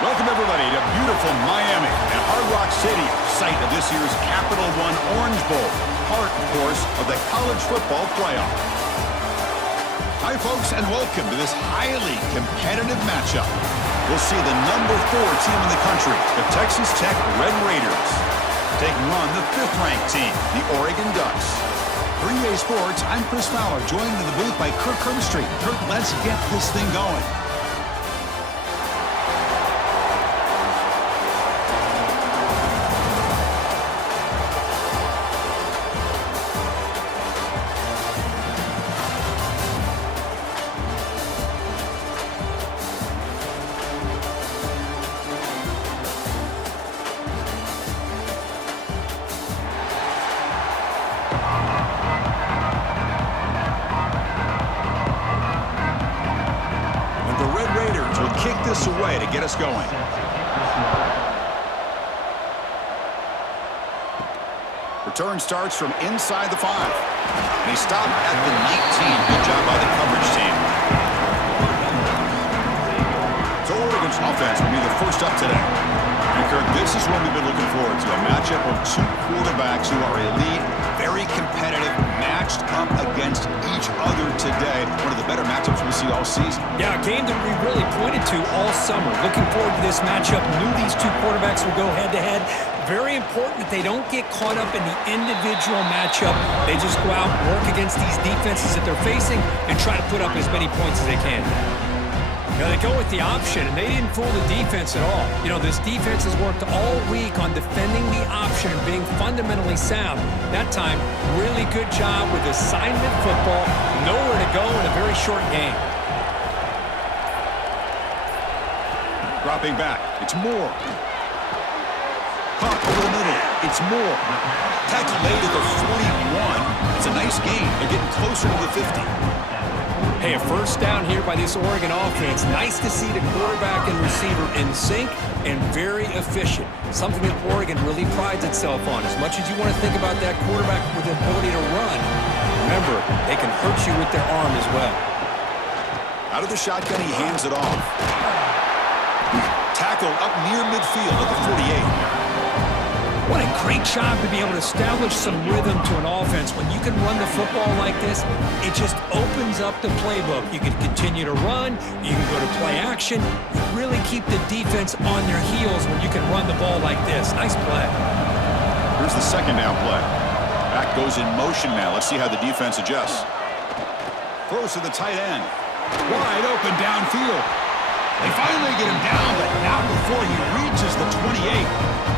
Welcome, everybody, to beautiful Miami and Hard Rock Stadium, site of this year's Capital One Orange Bowl, part, of course, of the college football playoff. Hi, folks, and welcome to this highly competitive matchup. We'll see the number 4 team in the country, the Texas Tech Red Raiders, taking on the 5th-ranked team, the Oregon Ducks. For EA Sports, I'm Chris Fowler, joined in the booth by Kirk Herbstreit. Kirk, let's get this thing going. Kick this away to get us going. Return starts from inside the 5. And he stopped at the 19. Good job by the coverage team. So Oregon's offense will be the first up today. And Kirk, this is what we've been looking forward to. A matchup of 2 quarterbacks who are elite, very competitive, matched up against each other today. One of the better matchups we'll see all season. Yeah, a game that we really pointed to all summer. Looking forward to this matchup. Knew these 2 quarterbacks would go head-to-head. Very important that they don't get caught up in the individual matchup. They just go out and work against these defenses that they're facing and try to put up as many points as they can. You know, they go with the option, and they didn't fool the defense at all. You know, this defense has worked all week on defending the option and being fundamentally sound. That time, really good job with assignment football. Nowhere to go in a very short game. Dropping back. It's Moore. Caught over the middle. It's Moore. Tackle made at the 41. It's a nice gain. They're getting closer to the 50. Hey, a first down here by this Oregon offense. Nice to see the quarterback and receiver in sync and very efficient. Something that Oregon really prides itself on. As much as you want to think about that quarterback with the ability to run, remember, they can hurt you with their arm as well. Out of the shotgun, he hands it off. Tackle up near midfield at the 48. What a great job to be able to establish some rhythm to an offense. When you can run the football like this, it just opens up the playbook. You can continue to run. You can go to play action. You really keep the defense on their heels when you can run the ball like this. Nice play. Here's the second down play. Back goes in motion now. Let's see how the defense adjusts. Throws to the tight end. Wide open downfield. They finally get him down, but not before he reaches the 28.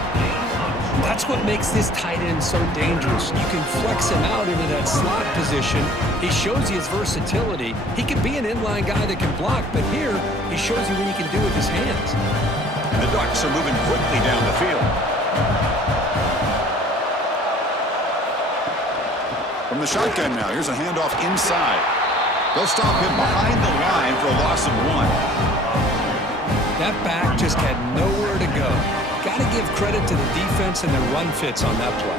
That's what makes this tight end so dangerous. You can flex him out into that slot position. He shows you his versatility. He can be an inline guy that can block, but here he shows you what he can do with his hands. And the Ducks are moving quickly down the field. From the shotgun now, here's a handoff inside. They'll stop him behind the line for a loss of 1. That back just had nowhere to go. Got to give credit to the defense and their run fits on that play.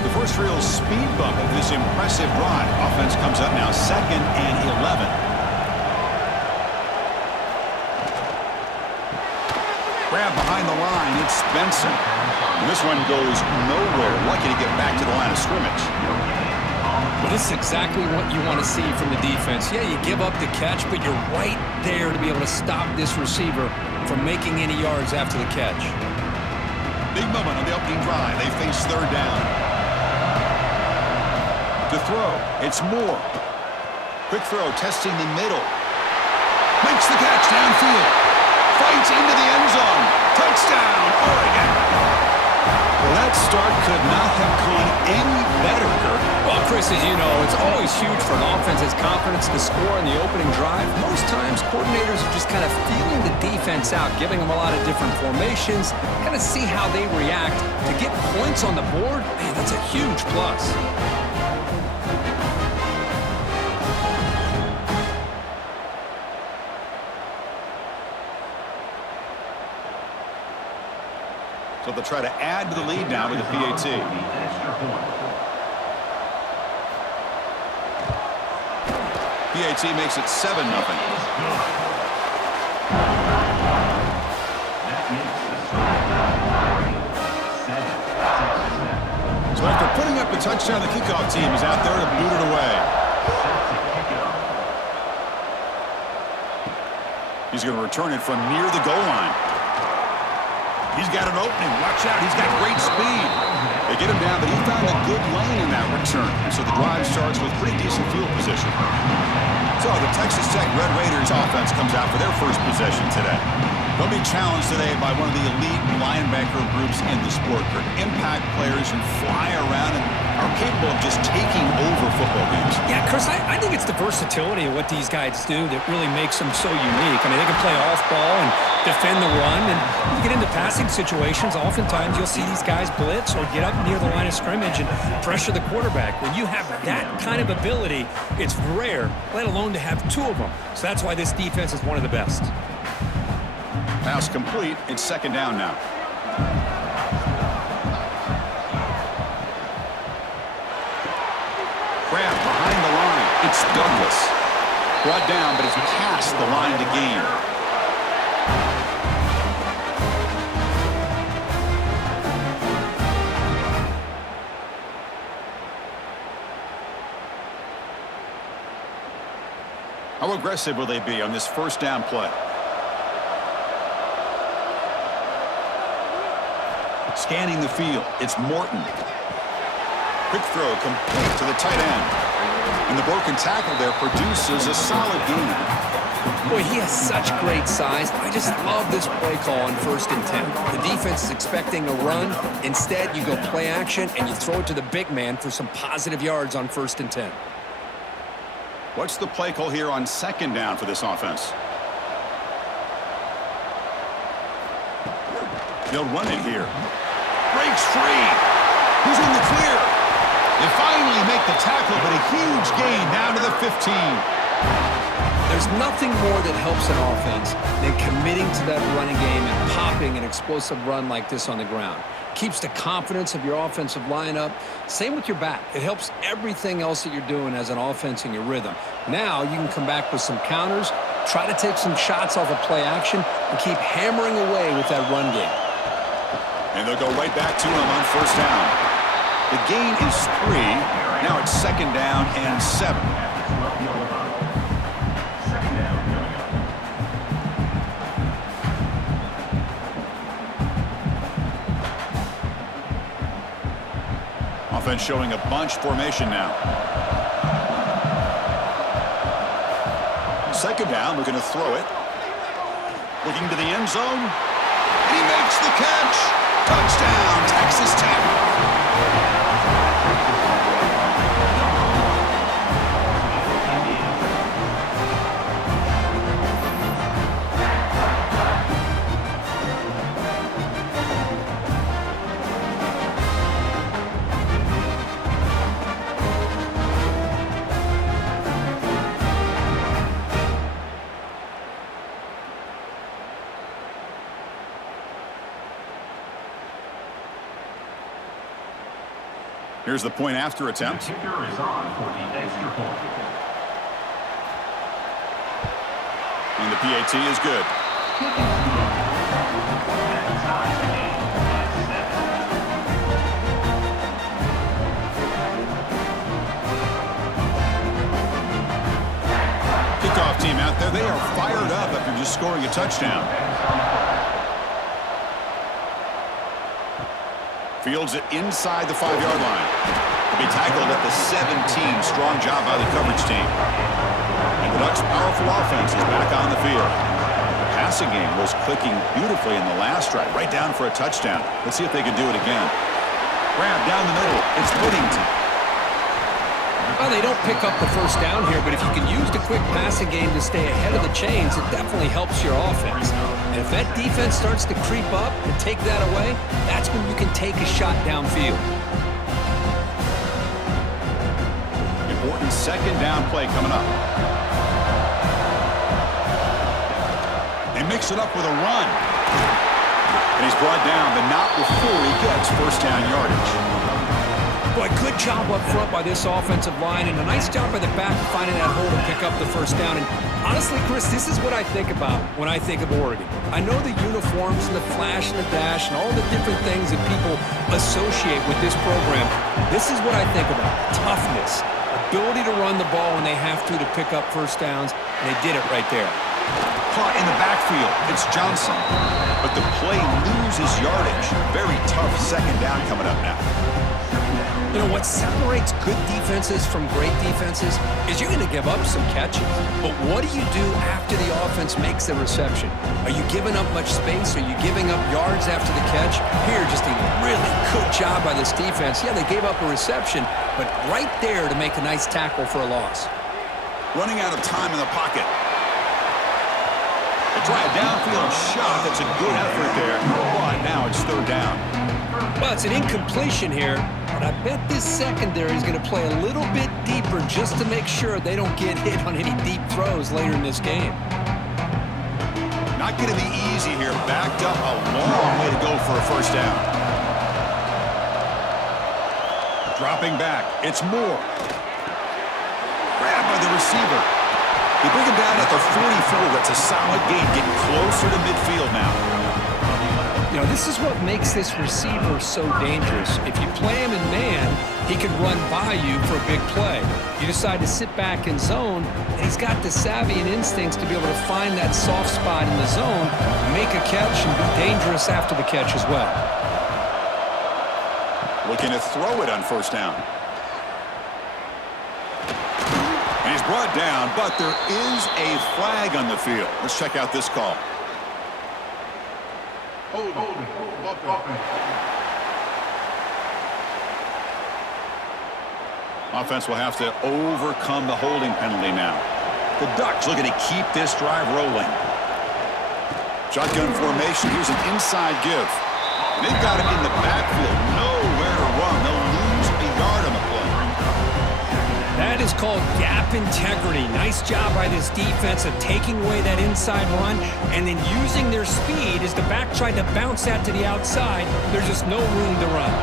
The first real speed bump of this impressive drive. Offense comes up now 2nd and 11. Grab behind the line. It's Benson. And this one goes nowhere. Lucky to get back to the line of scrimmage. Well, this is exactly what you want to see from the defense. Yeah, you give up the catch, but you're right there to be able to stop this receiver from making any yards after the catch. Big moment on the opening drive. They face 3rd down. To throw, it's Moore. Quick throw, testing the middle. Makes the catch downfield. Fights into the end zone. Touchdown, Oregon. Well, that start could not have gone any better, Kirk. Well, Chris, as you know, it's always huge for an offense's confidence to score in the opening drive. Most times, coordinators are just kind of feeling the defense out, giving them a lot of different formations, kind of see how they react. To get points on the board, man, that's a huge plus. So they'll try to add to the lead now with the PAT. PAT makes it 7-0. So after putting up a touchdown, the kickoff team is out there to boot it away. He's going to return it from near the goal line. He's got an opening. Watch out. He's got great speed. They get him down, but he found a good lane in that return. So the drive starts with pretty decent field position. So the Texas Tech Red Raiders offense comes out for their first possession today. They'll be challenged today by one of the elite linebacker groups in the sport group. Impact players who fly around and are capable of just taking over football games. Yeah, Chris, I think it's the versatility of what these guys do that really makes them so unique. I mean, they can play off ball and defend the run, and you get into passing situations, oftentimes you'll see these guys blitz or get up near the line of scrimmage and pressure the quarterback. When you have that kind of ability, it's rare, let alone to have two of them. So that's why this defense is one of the best. Pass complete. It's second down now. Grab behind the line. It's Douglas. Brought down, but it's past the line to gain. How aggressive will they be on this first down play? Scanning the field, it's Morton. Quick throw complete to the tight end. And the broken tackle there produces a solid gain. Boy, he has such great size. I just love this play call on 1st and 10. The defense is expecting a run. Instead, you go play action, and you throw it to the big man for some positive yards on 1st and 10. What's the play call here on second down for this offense? They'll run it here. Breaks free. Who's in the clear? They finally make the tackle, but a huge gain down to the 15. There's nothing more that helps an offense than committing to that running game and popping an explosive run like this on the ground. Keeps the confidence of your offensive lineup. Same with your back. It helps everything else that you're doing as an offense in your rhythm. Now you can come back with some counters, try to take some shots off of play action, and keep hammering away with that run game. And they'll go right back to him on first down. The gain is 3. Now it's second down and 7. Offense showing a bunch formation now. Second down, we're going to throw it. Looking to the end zone. He makes the catch. Touchdown, Texas Tech. Here's the point after attempt. The kicker is on for the extra point. And the PAT is good. Kickoff team out there, they are fired up after just scoring a touchdown. Fields it inside the 5-yard line. To be tackled at the 17. Strong job by the coverage team. And the Ducks' powerful offense is back on the field. The passing game was clicking beautifully in the last drive, right down for a touchdown. Let's see if they can do it again. Grab down the middle. It's Whittington. Well, they don't pick up the first down here, but if you can use the quick passing game to stay ahead of the chains, it definitely helps your offense. And if that defense starts to creep up and take that away, that's when you can take a shot downfield. Important second down play coming up. They mix it up with a run. And he's brought down, but not before he gets first down yardage. Boy, good job up front by this offensive line, and a nice job by the back of finding that hole to pick up the first down. And honestly, Chris, this is what I think about when I think of Oregon. I know the uniforms and the flash and the dash and all the different things that people associate with this program. This is what I think about. Toughness, ability to run the ball when they have to pick up first downs, and they did it right there. Caught in the backfield. It's Johnson. But the play loses yardage. Very tough second down coming up now. You know, what separates good defenses from great defenses is you're going to give up some catches. But what do you do after the offense makes the reception? Are you giving up much space? Are you giving up yards after the catch? Here, just a really good job by this defense. Yeah, they gave up a reception, but right there to make a nice tackle for a loss. Running out of time in the pocket. A drive downfield shot. That's a good effort there. But now it's third down. Well, it's an incompletion here, but I bet this secondary is going to play a little bit deeper just to make sure they don't get hit on any deep throws later in this game. Not going to be easy here. Backed up a long way to go for a first down. Dropping back. It's Moore. Grabbed by the receiver. They bring him down at the 44. That's a solid gain. Getting closer to midfield now. You know, this is what makes this receiver so dangerous. If you play him in man, he can run by you for a big play. You decide to sit back in zone, and he's got the savvy and instincts to be able to find that soft spot in the zone, make a catch, and be dangerous after the catch as well. Looking to throw it on first down. And he's brought down, but there is a flag on the field. Let's check out this call. Offense will have to overcome the holding penalty now. The Ducks looking to keep this drive rolling. Shotgun formation. Here's an inside give. And they've got him in the backfield. Nowhere to run. They'll lose a yard on the play. That is called gap integrity. Nice job by this defense of taking away that inside run and then using their speed as the back tried to bounce that to the outside. There's just no room to run.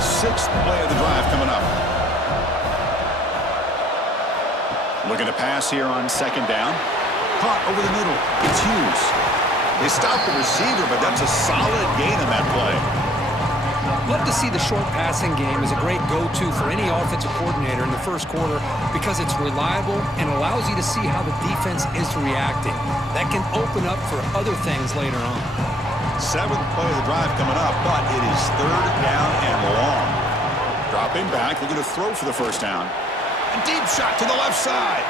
Sixth play of the drive coming up. Looking to pass here on second down. Caught over the middle. It's Hughes. They stop the receiver, but that's a solid gain on that play. Love to see the short passing game as a great go-to for any offensive coordinator in the first quarter because it's reliable and allows you to see how the defense is reacting. That can open up for other things later on. Seventh play of the drive coming up, but it is third down and long. Dropping back, looking to throw for the first down. A deep shot to the left side.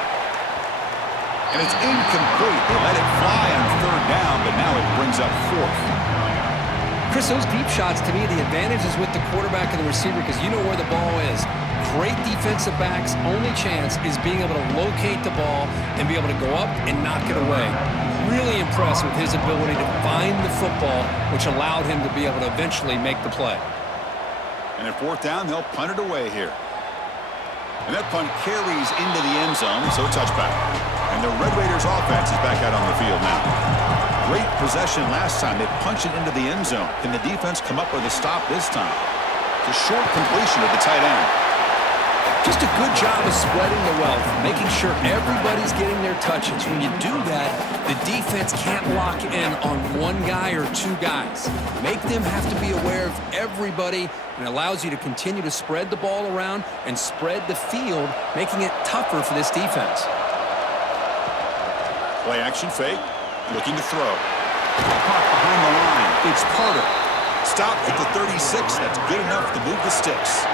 And it's incomplete. They let it fly on third down, but now it brings up fourth. Chris, those deep shots, to me, the advantage is with the quarterback and the receiver because you know where the ball is. Great defensive backs' only chance is being able to locate the ball and be able to go up and knock it away. Really impressed with his ability to find the football, which allowed him to be able to eventually make the play. And at fourth down, they'll punt it away here. And that punt carries into the end zone, so a touchback. And the Red Raiders offense is back out on the field now. Great possession last time. They punch it into the end zone. Can the defense come up with a stop this time? It's a short completion of the tight end. Just a good job of spreading the wealth, making sure everybody's getting their touches. When you do that, the defense can't lock in on one guy or two guys. Make them have to be aware of everybody, and it allows you to continue to spread the ball around and spread the field, making it tougher for this defense. Play action fake. Looking to throw. Caught behind the line. It's Carter. Stopped at the 36. That's good enough to move the sticks.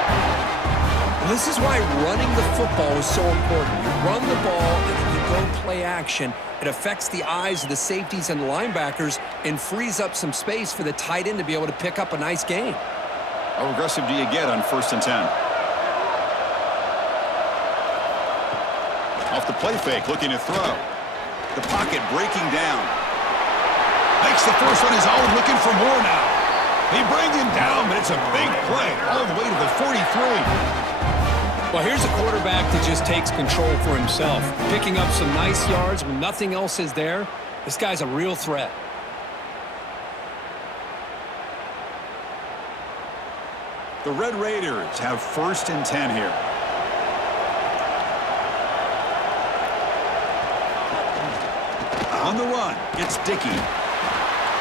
This is why running the football is so important. You run the ball and then you go play action. It affects the eyes of the safeties and the linebackers and frees up some space for the tight end to be able to pick up a nice gain. How aggressive do you get on 1st and 10? Off the play fake, looking to throw. The pocket breaking down. Makes the first on his own, looking for more now. They bring him down, but it's a big play all the way to the 43. Well, here's a quarterback that just takes control for himself, picking up some nice yards when nothing else is there. This guy's a real threat. The Red Raiders have 1st and 10 here. On the run, it's Dickey.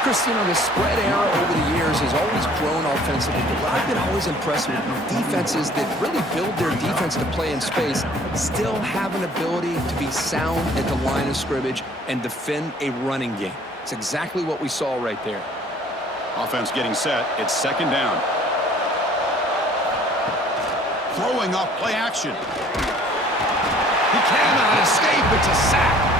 Chris, you know, the spread era over the years has always grown offensively, but what I've been always impressed with defenses that really build their defense to play in space still have an ability to be sound at the line of scrimmage and defend a running game. It's exactly what we saw right there. Offense getting set. It's 2nd down. Throwing up play action. He cannot escape. It's a sack.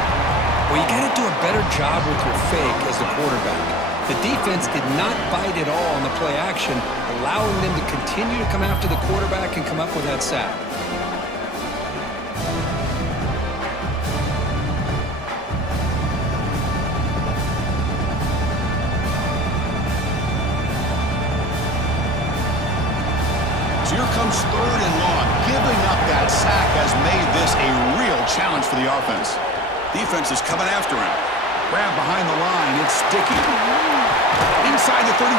Well, you got to do a better job with your fake as the quarterback. The defense did not bite at all on the play action, allowing them to continue to come after the quarterback and come up with that sack. So here comes 3rd and long. Giving up that sack has made this a real challenge for the offense. Defense is coming after him. Grab behind the line. It's Dickey. Inside the 35.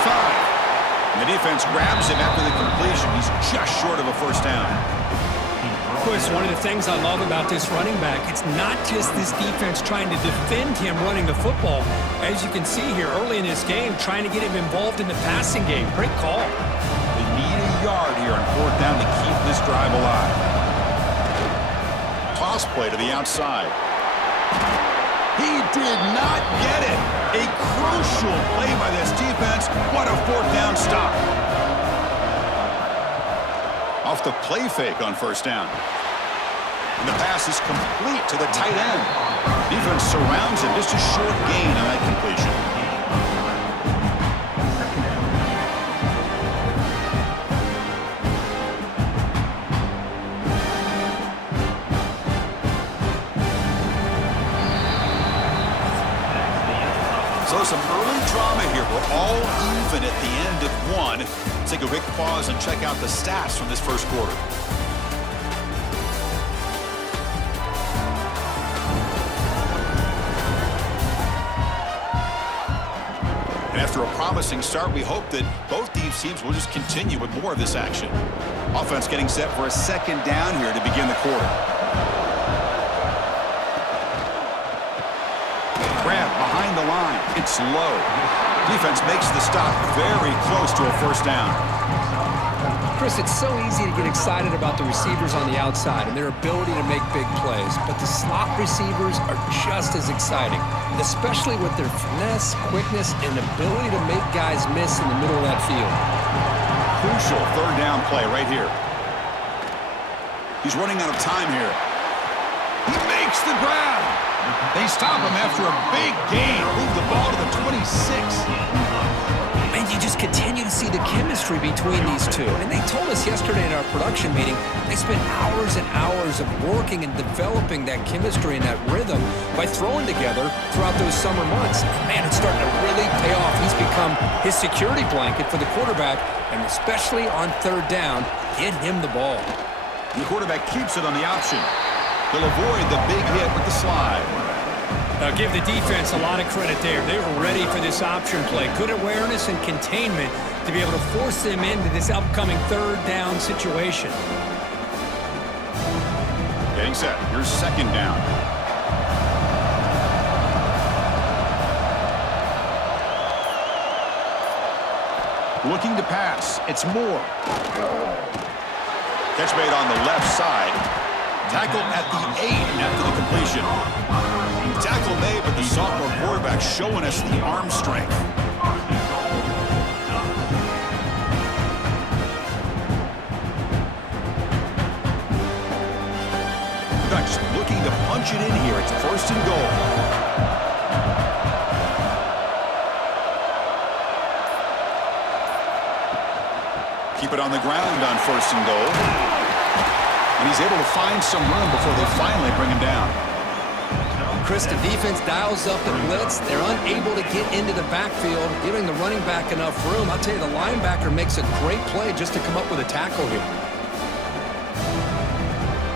And the defense grabs him after the completion. He's just short of a 1st down. Chris, one of the things I love about this running back, it's not just this defense trying to defend him running the football. As you can see here early in this game, trying to get him involved in the passing game. Great call. They need a yard here on 4th down to keep this drive alive. Toss play to the outside. He did not get it. A crucial play by this defense. What a 4th down stop. Off the play fake on 1st down. And the pass is complete to the tight end. Defense surrounds him. Just a short gain on that completion. So some early drama here. We're all even at the end of 1. Let's take a quick pause and check out the stats from this 1st quarter. And after a promising start, we hope that both these teams will just continue with more of this action. Offense getting set for a 2nd down here to begin the quarter. Grab behind the line. It's low. Defense makes the stop very close to a 1st down. Chris, it's so easy to get excited about the receivers on the outside and their ability to make big plays, but the slot receivers are just as exciting, especially with their finesse, quickness, and ability to make guys miss in the middle of that field. Crucial 3rd down play right here. He's running out of time here. He makes the grab. They stop him after a big gain. Move the ball to the 26. And you just continue to see the chemistry between these two. And they told us yesterday in our production meeting, they spent hours and hours of working and developing that chemistry and that rhythm by throwing together throughout those summer months. Man, it's starting to really pay off. He's become his security blanket for the quarterback, and especially on 3rd down, get him the ball. And the quarterback keeps it on the option. He'll avoid the big hit with the slide. Now give the defense a lot of credit there. They were ready for this option play. Good awareness and containment to be able to force them into this upcoming 3rd down situation. Getting set. Here's 2nd down. Looking to pass. It's Moore. Catch made on the left side. Tackle at the 8 after the completion. Tackle made, but the sophomore quarterback showing us the arm strength. Just looking to punch it in here. It's 1st and goal. Keep it on the ground on 1st and goal. And he's able to find some room before they finally bring him down. Chris, the defense dials up the blitz. They're unable to get into the backfield, giving the running back enough room. I'll tell you, the linebacker makes a great play just to come up with a tackle here.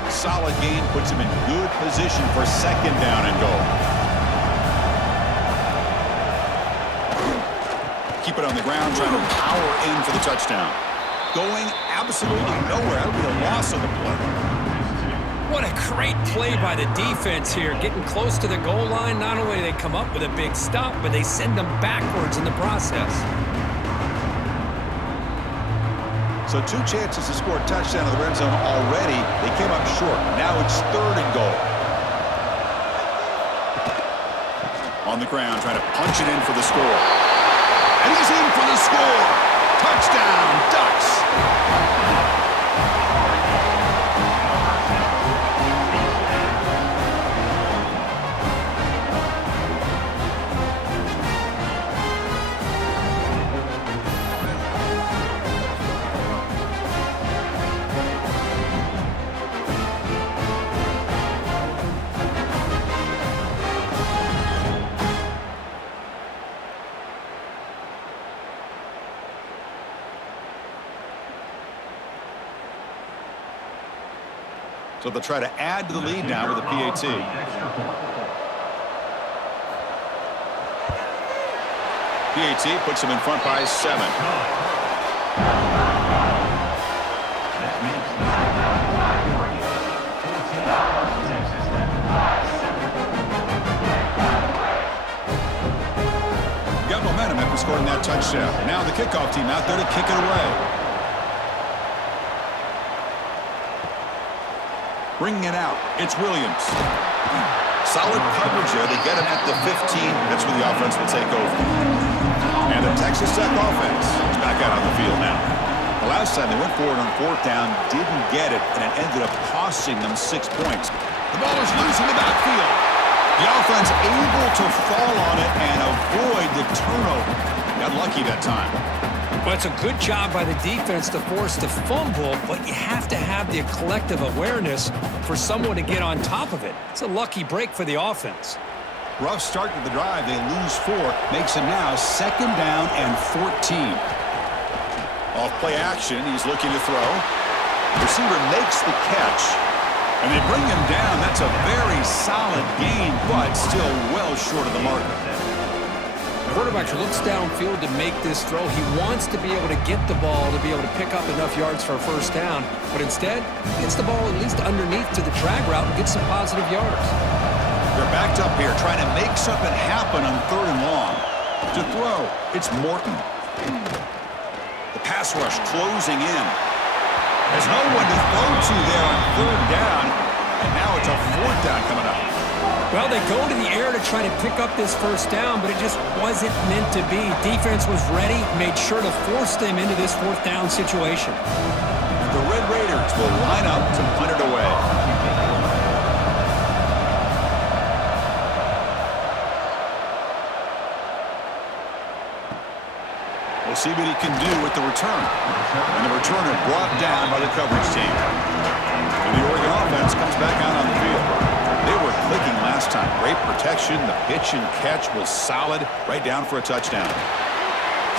Solid gain puts him in good position for 2nd down and goal. Keep it on the ground, trying to power in for the touchdown. going absolutely nowhere. That would be a loss of the play. What a great play by the defense here. Getting close to the goal line, not only do they come up with a big stop, but they send them backwards in the process. So 2 chances to score a touchdown in the red zone already. They came up short. Now it's 3rd and goal. On the ground, trying to punch it in for the score. And he's in for the score. Touchdown, Ducks. So they'll try to add to the lead now with a PAT. PAT puts them in front by 7. Got momentum after scoring that touchdown. Now the kickoff team out there to kick it away. Bringing it out, it's Williams. Solid coverage there. They get him at the 15. That's where the offense will take over. And the Texas Tech offense is back out on the field now. The last time they went forward on 4th down, didn't get it, and it ended up costing them 6 points. The ball is loose in the backfield. The offense able to fall on it and avoid the turnover. Got lucky that time. Well, it's a good job by the defense to force the fumble, but you have to have the collective awareness for someone to get on top of it. It's a lucky break for the offense. Rough start to the drive. They lose 4. Makes it now 2nd down and 14. Off play action. He's looking to throw. Receiver makes the catch. And they bring him down. That's a very solid gain, but still well short of the mark. The quarterback looks downfield to make this throw. He wants to be able to get the ball to be able to pick up enough yards for a 1st down, but instead, he gets the ball at least underneath to the drag route and gets some positive yards. They're backed up here, trying to make something happen on 3rd and long. To throw, it's Morton. The pass rush closing in. There's no one to throw to there on 3rd down, and now it's a 4th down coming up. Well, they go to the air to try to pick up this 1st down, but it just wasn't meant to be. Defense was ready, made sure to force them into this 4th down situation. The Red Raiders will line up to punt it away. We'll see what he can do with the return. And the returner brought down by the coverage team. And the Oregon offense comes back out on the field. They were clicking last time. Great protection. The pitch and catch was solid. Right down for a touchdown.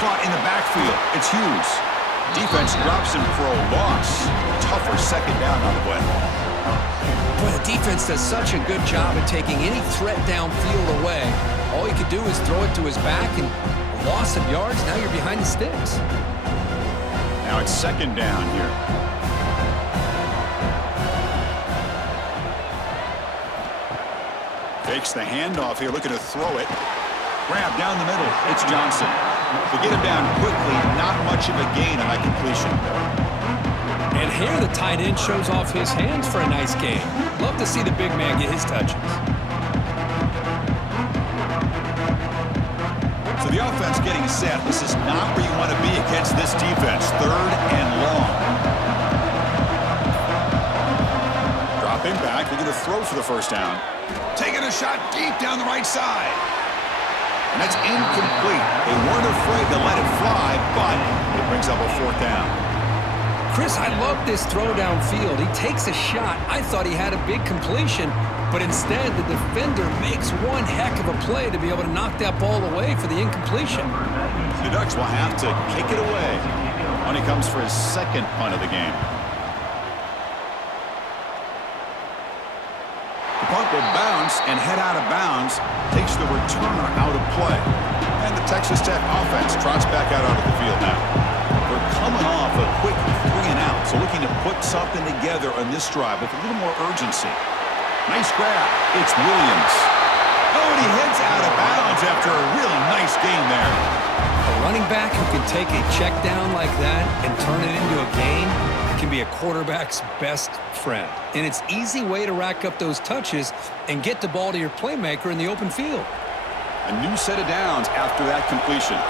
Caught in the backfield. It's Hughes. Defense drops him for a loss. Tougher 2nd down on the way. Boy, the defense does such a good job at taking any threat downfield away. All he could do is throw it to his back, and loss of yards, now you're behind the sticks. Now it's 2nd down here. Fakes the handoff here, looking to throw it. Grab down the middle. It's Johnson. They get him down quickly. Not much of a gain on that completion. And here the tight end shows off his hands for a nice gain. Love to see the big man get his touches. So the offense getting set. This is not where you want to be against this defense. 3rd and long. Dropping back. They're going to throw for the 1st down. Taking a shot deep down the right side. And that's incomplete. They weren't afraid to let it fly, but it brings up a 4th down. Chris, I love this throw downfield. He takes a shot. I thought he had a big completion, but instead the defender makes one heck of a play to be able to knock that ball away for the incompletion. The Ducks will have to kick it away when he comes for his 2nd punt of the game. The punt will bounce and head out of bounds, takes the returner out of play. And the Texas Tech offense trots back out onto the field now. We're coming off a quick So looking to put something together on this drive with a little more urgency. Nice grab. It's Williams. Oh, and he heads out of bounds after a really nice gain there. A running back who can take a check down like that and turn it into a gain can be a quarterback's best friend. And it's an easy way to rack up those touches and get the ball to your playmaker in the open field. A new set of downs after that completion.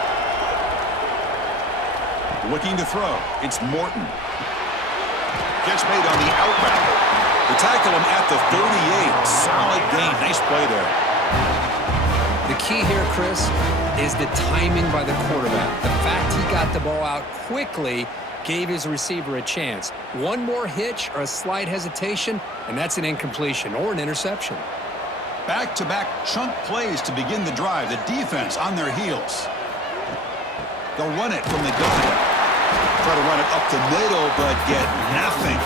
Looking to throw. It's Morton. Catch made on the out route. They tackle him at the 38. Solid gain. Nice play there. The key here, Chris, is the timing by the quarterback. The fact he got the ball out quickly gave his receiver a chance. One more hitch or a slight hesitation, and that's an incompletion or an interception. Back-to-back chunk plays to begin the drive. The defense on their heels. They'll run it from the gun. Try to run it up the middle, but get nothing.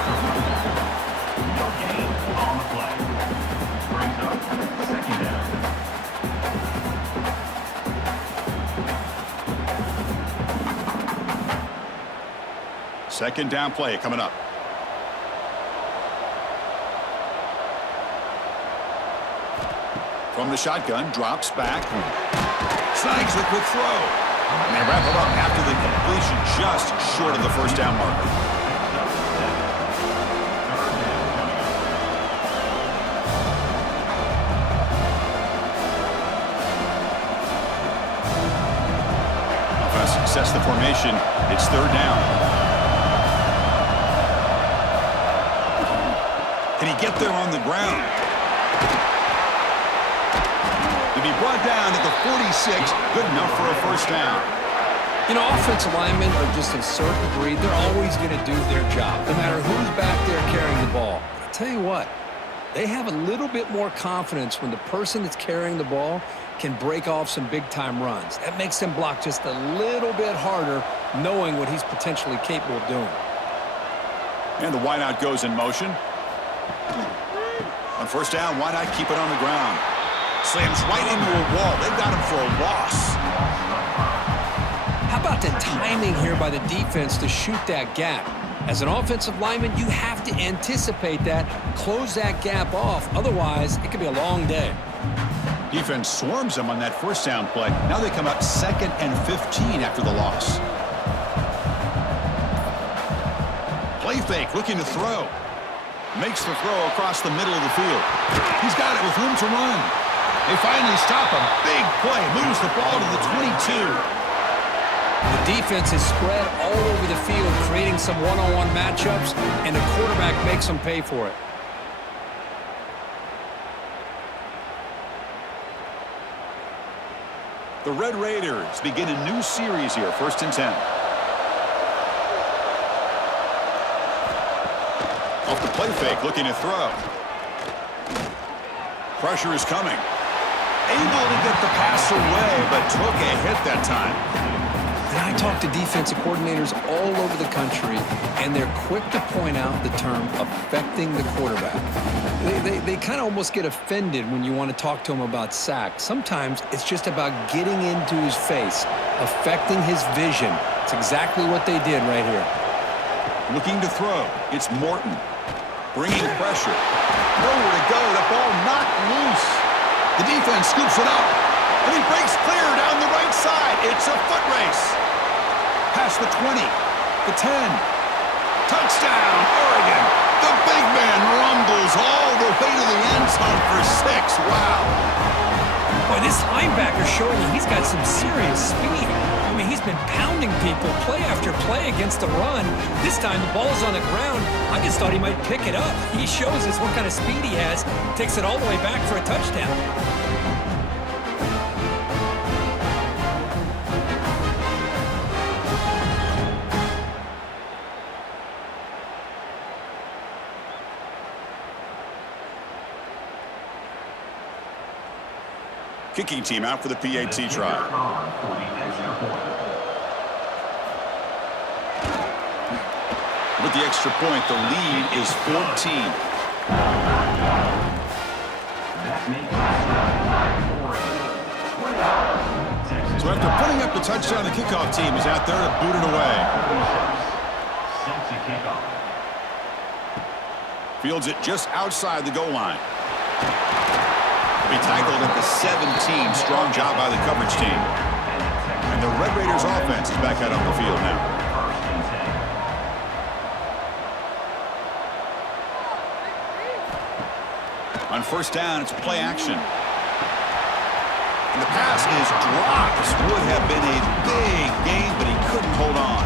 No gain on the play. Brings up second down. Second down play coming up. From the shotgun, drops back. Snags the quick throw. And they wrap it up after the completion just short of the first down marker. Offense sets the formation. It's third down. Can he get there on the ground? To be brought down at the 46, good enough for a first down. You know, offensive linemen are just a certain breed. They're always going to do their job, no matter who's back there carrying the ball. I'll tell you what, they have a little bit more confidence when the person that's carrying the ball can break off some big-time runs. That makes them block just a little bit harder, knowing what he's potentially capable of doing. And the wideout goes in motion. On first down, why not keep it on the ground? Slams right into a wall. They've got him for a loss. How about the timing here by the defense to shoot that gap? As an offensive lineman, you have to anticipate that, close that gap off. Otherwise, it could be a long day. Defense swarms them on that first down play. Now they come up 2nd and 15 after the loss. Play fake, looking to throw. Makes the throw across the middle of the field. He's got it with room to run. They finally stop him. Big play. Moves the ball to the 22. The defense is spread all over the field, creating some one-on-one matchups, and the quarterback makes them pay for it. The Red Raiders begin a new series here. 1st and 10. Off the play fake, looking to throw. Pressure is coming. Able to get the pass away, but took a hit that time. And I talk to defensive coordinators all over the country, and they're quick to point out the term affecting the quarterback. They kind of almost get offended when you want to talk to them about sacks. Sometimes it's just about getting into his face, affecting his vision. It's exactly what they did right here. Looking to throw. It's Morton. Bringing pressure. Nowhere to go. The ball knocked loose. The defense scoops it up. And he breaks clear down the right side. It's a foot race. Past the 20. The 10. Touchdown, Oregon. The big man rumbles all the way to the end zone for 6. Wow. Boy, this linebacker's showing you he's got some serious speed. I mean, he's been pounding people play after play against the run. This time the ball's on the ground. I just thought he might pick it up. He shows us what kind of speed he has. Takes it all the way back for a touchdown. Kicking team out for the PAT try. With the extra point, the lead is 14. So after putting up the touchdown, the kickoff team is out there to boot it away. Sets the kickoff. Fields it just outside the goal line. He'll be tackled at the 17. Strong job by the coverage team. And the Red Raiders offense is back out on the field now. On first down, it's play action. And the pass is dropped. This would have been a big game, but he couldn't hold on.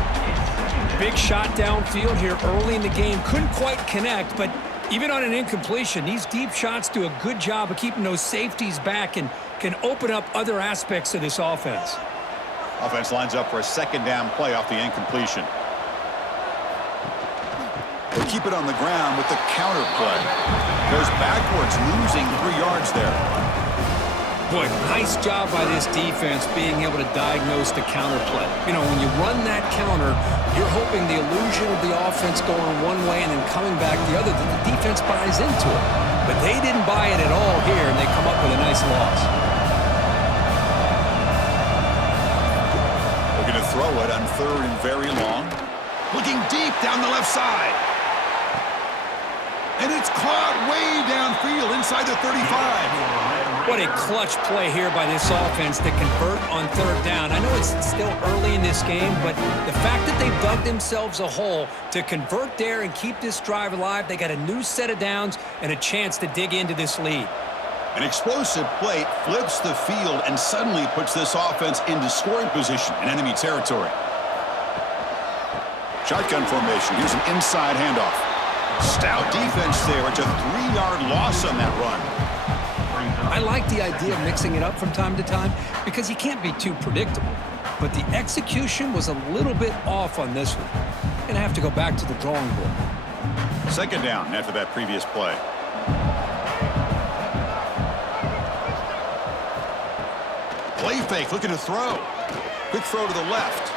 Big shot downfield here early in the game. Couldn't quite connect, but even on an incompletion, these deep shots do a good job of keeping those safeties back and can open up other aspects of this offense. Offense lines up for a second down play off the incompletion. They keep it on the ground with the counter play. Goes backwards, losing 3 yards there. Boy, nice job by this defense being able to diagnose the counter play. You know, when you run that counter, you're hoping the illusion of the offense going one way and then coming back the other, that the defense buys into it. But they didn't buy it at all here, and they come up with a nice loss. Looking to throw it on third and very long. Looking deep down the left side. And it's caught way downfield inside the 35. What a clutch play here by this offense to convert on third down. I know it's still early in this game, but the fact that they've dug themselves a hole to convert there and keep this drive alive, they got a new set of downs and a chance to dig into this lead. An explosive play flips the field and suddenly puts this offense into scoring position in enemy territory. Shotgun formation. Here's an inside handoff. Stout defense there. It's a 3-yard loss on that run. I like the idea of mixing it up from time to time because you can't be too predictable. But the execution was a little bit off on this one. Going to have to go back to the drawing board. Second down after that previous play. Play fake, looking to throw. Quick throw to the left.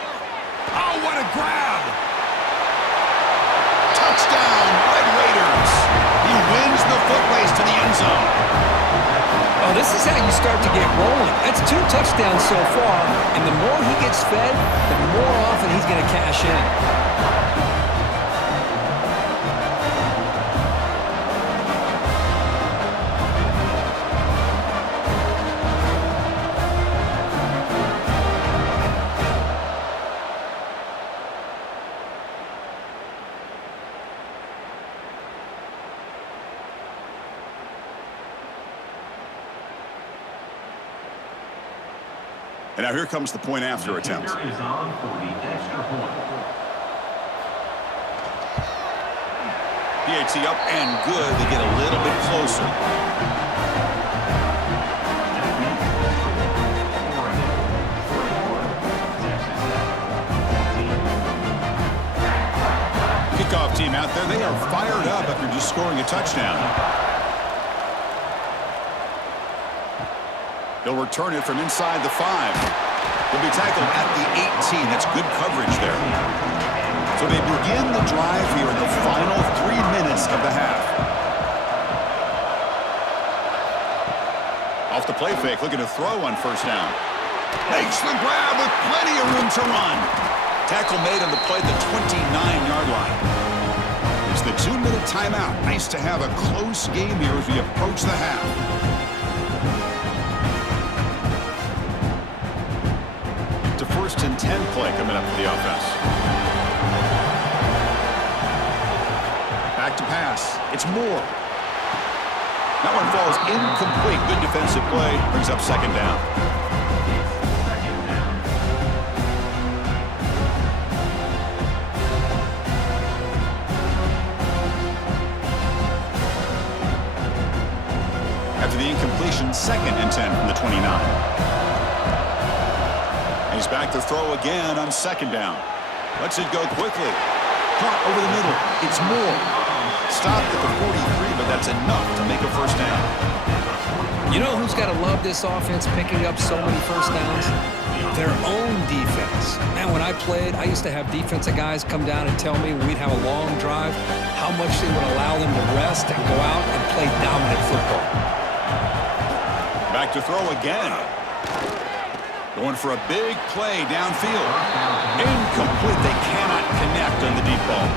Oh, what a grab! Touchdown, Red Raiders! He wins the foot race to the end zone. Oh, this is how you start to get rolling. That's 2 touchdowns so far, and the more he gets fed, the more often he's going to cash in. And now here comes the point after attempt. Is on for the extra point. PAT up and good. They get a little bit closer. Kickoff team out there. They are fired up after just scoring a touchdown. He'll return it from inside the 5. He'll be tackled at the 18. That's good coverage there. So they begin the drive here in the final 3 minutes of the half. Off the play fake, looking to throw on first down. Makes the grab with plenty of room to run. Tackle made on the play at the 29-yard line. It's the 2-minute timeout. Nice to have a close game here as we approach the half. First and 10 play coming up for the offense. Back to pass. It's Moore. That one falls incomplete. Good defensive play. Brings up second down. After the incompletion, second and 10 from the 29. He's back to throw again on second down. Lets it go quickly. Caught over the middle. It's Moore. Stopped at the 43, but that's enough to make a first down. You know who's got to love this offense picking up so many first downs? Their own defense. Man, when I played, I used to have defensive guys come down and tell me when we'd have a long drive how much they would allow them to rest and go out and play dominant football. Back to throw again. Going for a big play downfield. Incomplete. They cannot connect on the deep ball.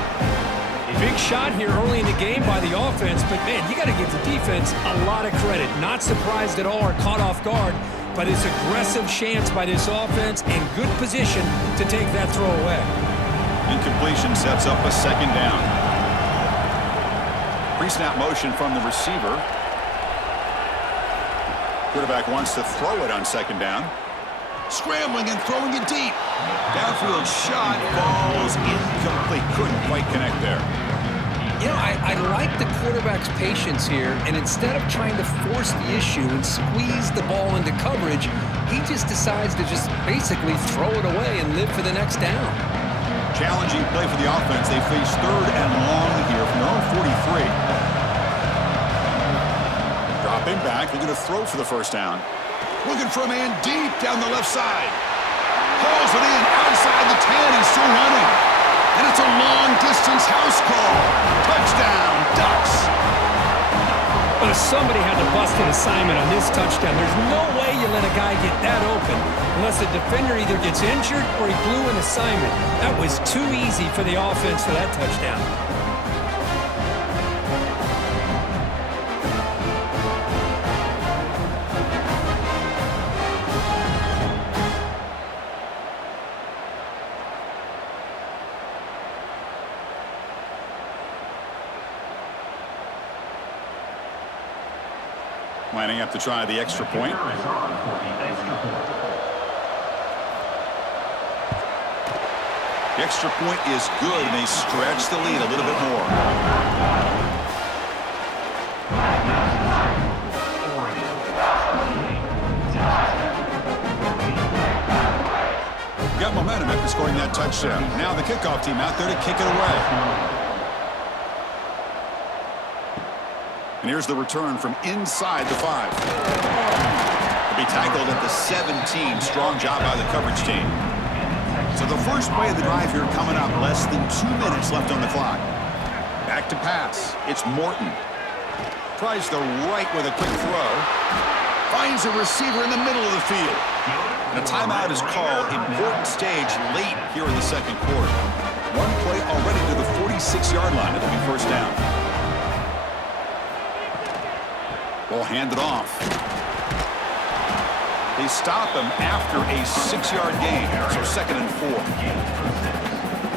Big shot here early in the game by the offense, but, man, you got to give the defense a lot of credit. Not surprised at all or caught off guard by this aggressive chance by this offense and good position to take that throw away. Incompletion sets up a second down. Pre-snap motion from the receiver. Quarterback wants to throw it on second down. Scrambling and throwing it deep. Downfield shot falls incomplete. Couldn't quite connect there. You know, I like the quarterback's patience here, and instead of trying to force the issue and squeeze the ball into coverage, he just decides to just basically throw it away and live for the next down. Challenging play for the offense. They face third and long here from their own 43. Dropping back, looking to throw for the first down. Looking for a man deep down the left side. Hauls it in outside the 10. He's still running. And it's a long-distance house call. Touchdown, Ducks. Well, somebody had to bust an assignment on this touchdown. There's no way you let a guy get that open unless the defender either gets injured or he blew an assignment. That was too easy for the offense for that touchdown. Lining up to try the extra point. The extra point is good, and they stretch the lead a little bit more. Got momentum after scoring that touchdown. Now the kickoff team out there to kick it away. And here's the return from inside the 5. To be tackled at the 17. Strong job by the coverage team. So the first play of the drive here coming up. Less than 2 minutes left on the clock. Back to pass. It's Morton. Tries the right with a quick throw. Finds a receiver in the middle of the field. And a timeout is called. Important stage late here in the second quarter. One play already to the 46-yard line. It'll be first down. Ball handed off. They stop him after a 6-yard gain, so 2nd and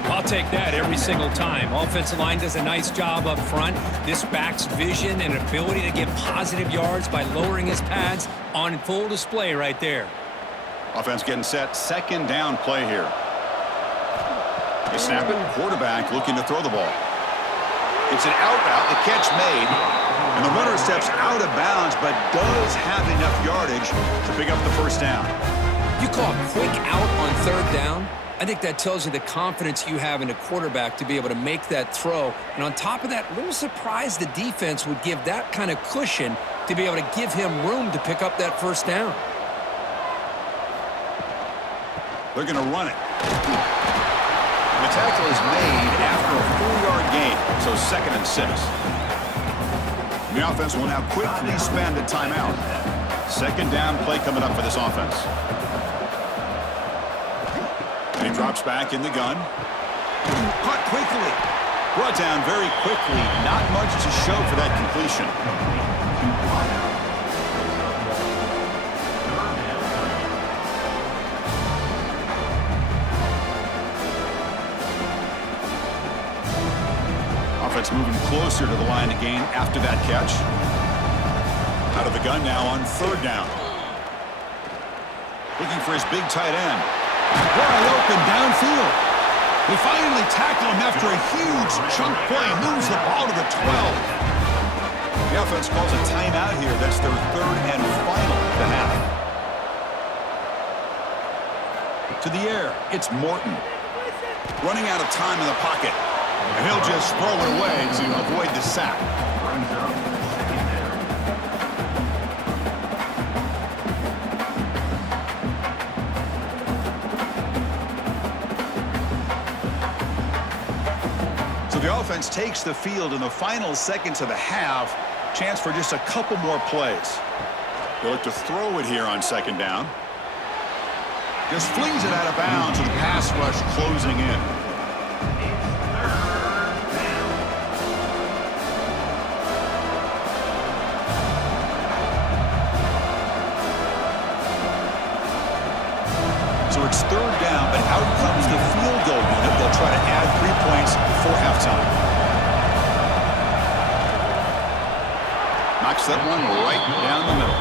4. I'll take that every single time. Offensive line does a nice job up front. This back's vision and ability to get positive yards by lowering his pads on full display right there. Offense getting set. Second down play here. They snap it. Quarterback looking to throw the ball. It's an out route. The catch made. And the runner steps out of bounds, but does have enough yardage to pick up the first down. You call a quick out on third down? I think that tells you the confidence you have in a quarterback to be able to make that throw. And on top of that, a little surprised the defense would give that kind of cushion to be able to give him room to pick up that first down. They're going to run it. The tackle is made after a 4-yard gain, so 2nd and 6. The offense will now quickly spend a timeout. Second down play coming up for this offense. And he drops back in the gun. Caught quickly. Brought down very quickly. Not much to show for that completion. Offense moving closer to the line of gain after that catch. Out of the gun now on third down. Looking for his big tight end. Wide open downfield. They finally tackle him after a huge chunk play. Moves the ball to the 12. The offense calls a timeout here. That's their third and final of the half. To the air, it's Morton. Running out of time in the pocket. And he'll just throw it away to avoid the sack. So the offense takes the field in the final seconds of the half. Chance for just a couple more plays. They'll look to throw it here on second down. Just flings it out of bounds with the pass rush closing in. So it's third down, but out comes the field goal unit. They'll try to add 3 points before halftime. Knocks that one right down the middle.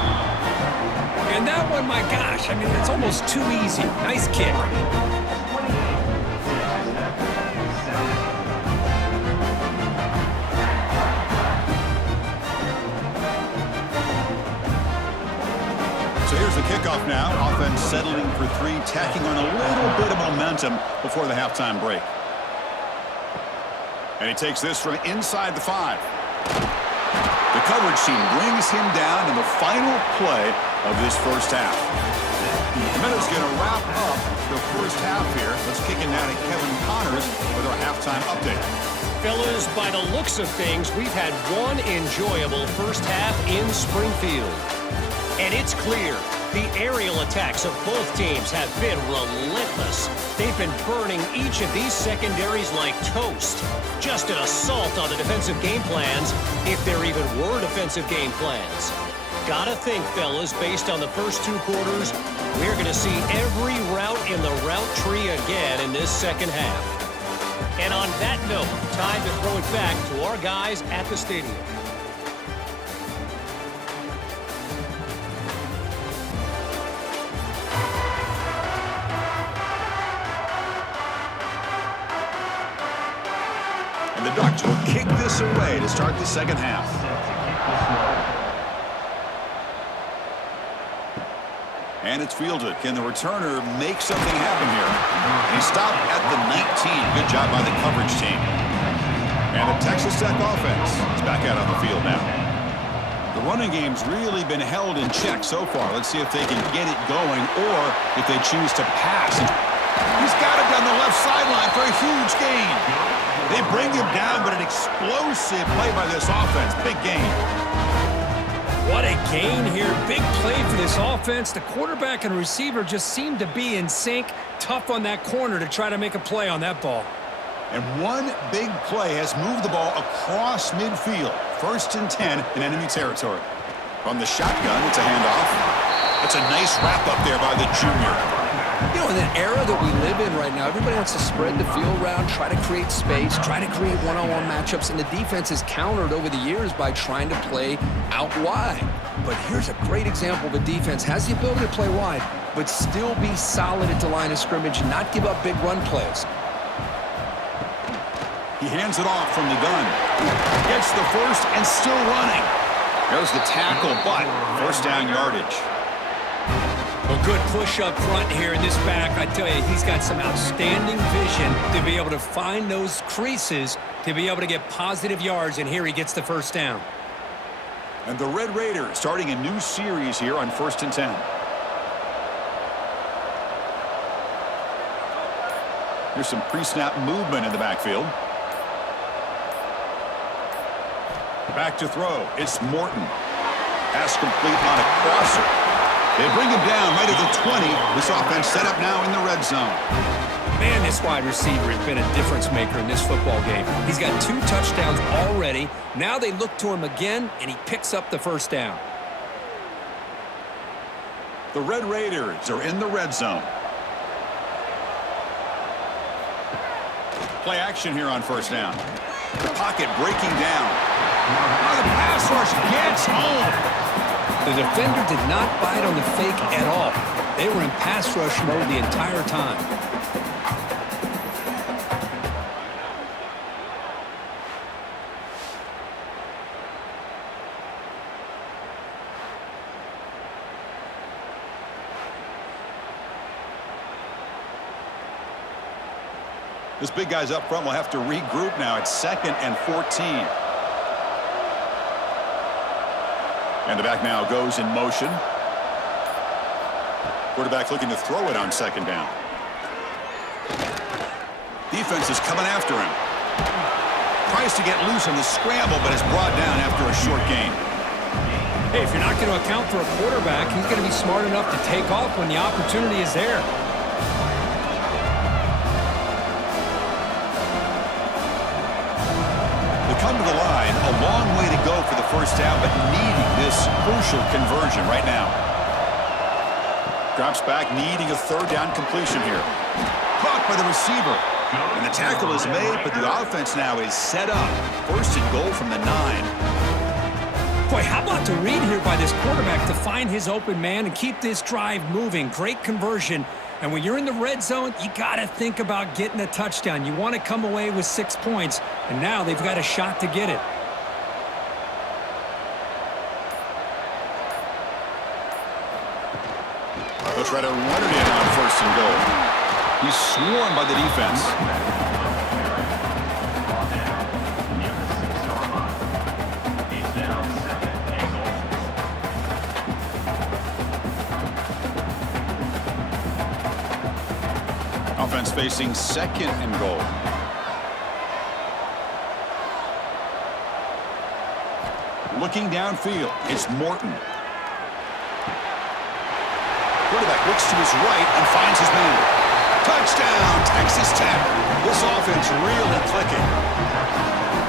And that one, my gosh, I mean, it's almost too easy. Nice kick. So here's the kickoff now. Offense settling for 3, tacking on a little bit of momentum before the halftime break. And he takes this from inside the 5. The coverage team brings him down in the final play of this first half. The Meadows going to wrap up the first half here. Let's kick it now to Kevin Connors with our halftime update. Fellas, by the looks of things, we've had one enjoyable first half in Springfield. And it's clear, the aerial attacks of both teams have been relentless. They've been burning each of these secondaries like toast. Just an assault on the defensive game plans, if there even were defensive game plans. Gotta think, fellas, based on the first 2 quarters, we're going to see every route in the route tree again in this second half. And on that note, time to throw it back to our guys at the stadium. And the Ducks will kick this away to start the second half. And it's fielded. Can the returner make something happen here? He stopped at the 19. Good job by the coverage team. And the Texas Tech offense is back out on the field now. The running game's really been held in check so far. Let's see if they can get it going or if they choose to pass. He's got it down the left sideline for a huge gain. They bring him down, but an explosive play by this offense. Big gain. What a gain here. Big play for this offense. The quarterback and receiver just seem to be in sync. Tough on that corner to try to make a play on that ball. And one big play has moved the ball across midfield. 1st and 10 in enemy territory. From the shotgun, it's a handoff. That's a nice wrap up there by the junior. You know, in that era that we live in right now, everybody wants to spread the field around, try to create space, try to create one-on-one matchups, and the defense is countered over the years by trying to play out wide. But here's a great example of a defense has the ability to play wide, but still be solid at the line of scrimmage and not give up big run plays. He hands it off from the gun. Gets the first and still running. There's the tackle, but first down yardage. A good push up front here in this back. I tell you, he's got some outstanding vision to be able to find those creases to be able to get positive yards, and here he gets the first down. And the Red Raiders starting a new series here on 1st and 10. Here's some pre-snap movement in the backfield. Back to throw. It's Morton. Pass complete on a crosser. They bring him down right at the 20. This offense set up now in the red zone. Man, this wide receiver has been a difference maker in this football game. He's got 2 touchdowns already. Now they look to him again, and he picks up the first down. The Red Raiders are in the red zone. Play action here on first down. The pocket breaking down. Oh, the pass rush gets home. The defender did not bite on the fake at all. They were in pass rush mode the entire time. This big guy's up front will have to regroup now. It's 2nd and 14. And the back now goes in motion. Quarterback looking to throw it on 2nd down. Defense is coming after him. Tries to get loose on the scramble, but is brought down after a short gain. Hey, if you're not going to account for a quarterback, he's going to be smart enough to take off when the opportunity is there. Come to the line, a long way to go for the first down, but needing this crucial conversion right now. Drops back, needing a third down completion here. Caught by the receiver. And the tackle is made, but the offense now is set up. First and goal from the 9. Boy, how about the read here by this quarterback to find his open man and keep this drive moving. Great conversion. And when you're in the red zone, you got to think about getting a touchdown. You want to come away with 6 points, and now they've got a shot to get it. They'll try to run it in on first and goal. He's swarmed by the defense. Offense facing second and goal. Looking downfield, it's Morton. Quarterback looks to his right and finds his man. Touchdown, Texas Tech. This offense really clicking.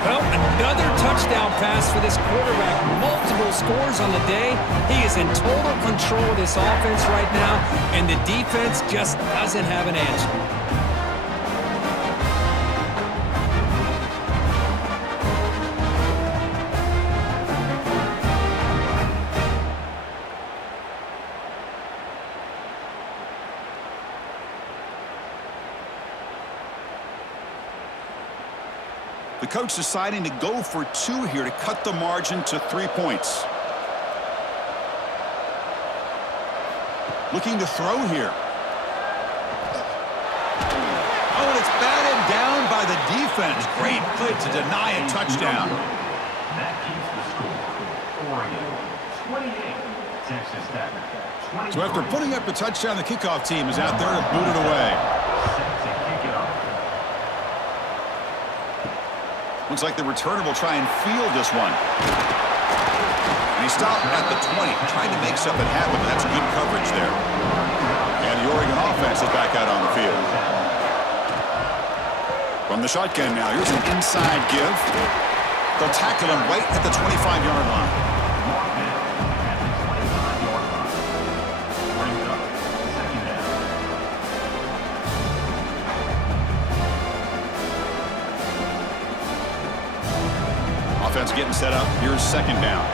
Well, another touchdown pass for this quarterback. Multiple scores on the day. He is in total control of this offense right now, and the defense just doesn't have an answer. The coach deciding to go for 2 here to cut the margin to 3 points. Looking to throw here. Oh, and it's batted down by the defense. Great play to deny a touchdown. That keeps the score. Oregon 28, Texas Tech 20. So after putting up the touchdown, the kickoff team is out there to boot it away. Set to kick it off. Looks like the returner will try and field this one. And he stopped at the 20, trying to make something happen, but that's good coverage there. And the Oregon offense is back out on the field. From the shotgun now, here's an inside give. They'll tackle him right at the 25-yard line. Offense getting set up. Here's second down.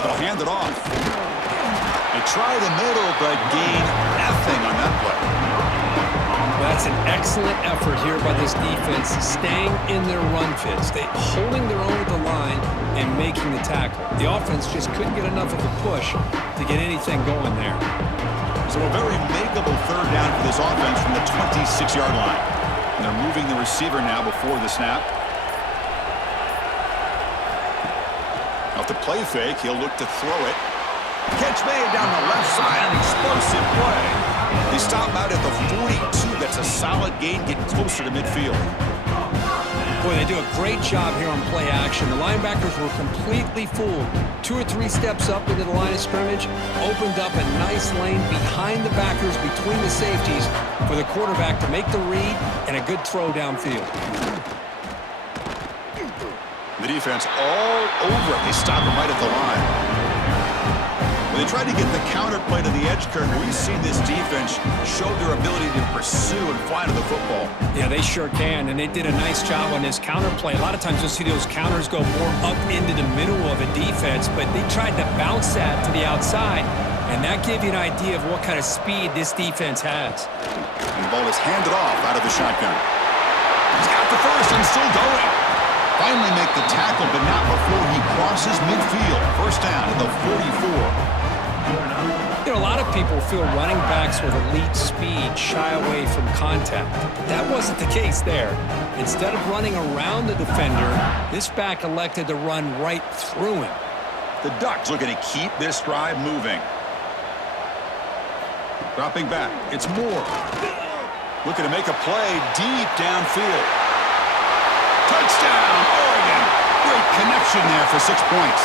They'll hand it off. They try the middle, but gain nothing on that play. Well, that's an excellent effort here by this defense, staying in their run fits. They holding their own at the line and making the tackle. The offense just couldn't get enough of a push to get anything going there. So a very makeable third down for this offense from the 26-yard line. And they're moving the receiver now before the snap. Off the play fake, he'll look to throw it. Catch made down the left side, an explosive play. They stop out at the 42. That's a solid gain, getting closer to midfield. Boy, they do a great job here on play action. The linebackers were completely fooled. 2 or 3 steps up into the line of scrimmage, opened up a nice lane behind the backers, between the safeties, for the quarterback to make the read and a good throw downfield. The defense all over it. They stop him right at the line. When they try to get the counter play to the edge curve, we've seen this defense show their ability to pursue and fly to the football. Yeah, they sure can, and they did a nice job on this counter play. A lot of times you'll see those counters go more up into the middle of a defense, but they tried to bounce that to the outside, and that gave you an idea of what kind of speed this defense has. And the ball is handed off out of the shotgun. He's got the first and still going. Finally make the tackle, but not before he crosses midfield. First down at the 44. You know, a lot of people feel running backs with elite speed shy away from contact. That wasn't the case there. Instead of running around the defender, this back elected to run right through him. The Ducks looking to keep this drive moving. Dropping back, it's Moore. Looking to make a play deep downfield. Touchdown, Oregon. Great connection there for 6 points.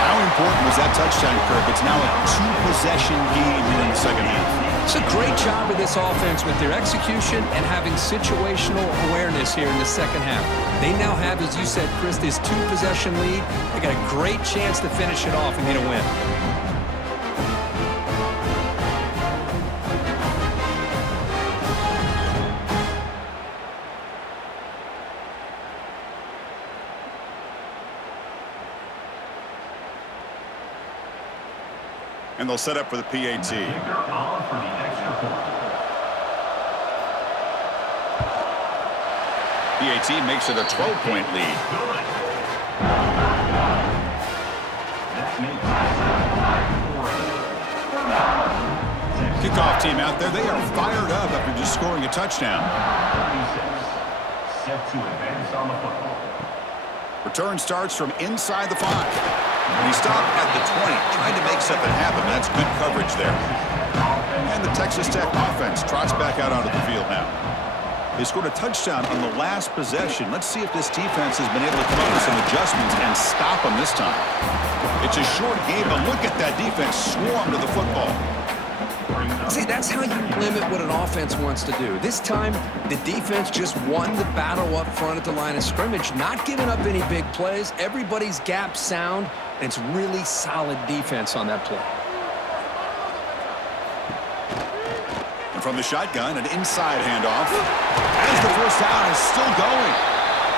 How important was that touchdown, Kirk? It's now a two-possession game here in the second half. It's a great job of this offense with their execution and having situational awareness here in the second half. They now have, as you said, Chris, this two-possession lead. They got a great chance to finish it off and get a win. And they'll set up for the PAT. Kicker on for the extra point. PAT makes it a 12-point lead. Kickoff team out there, they are fired up after just scoring a touchdown. 36. Set to advance on the football. Return starts from inside the 5. And he stopped at the 20, trying to make something happen. That's good coverage there. And the Texas Tech offense trots back out onto the field now. They scored a touchdown on the last possession. Let's see if this defense has been able to come up with some adjustments and stop them this time. It's a short game, but look at that defense swarm to the football. See, that's how you limit what an offense wants to do. This time, the defense just won the battle up front at the line of scrimmage, not giving up any big plays. Everybody's gap sound, and it's really solid defense on that play. And from the shotgun, an inside handoff. As the first down is still going.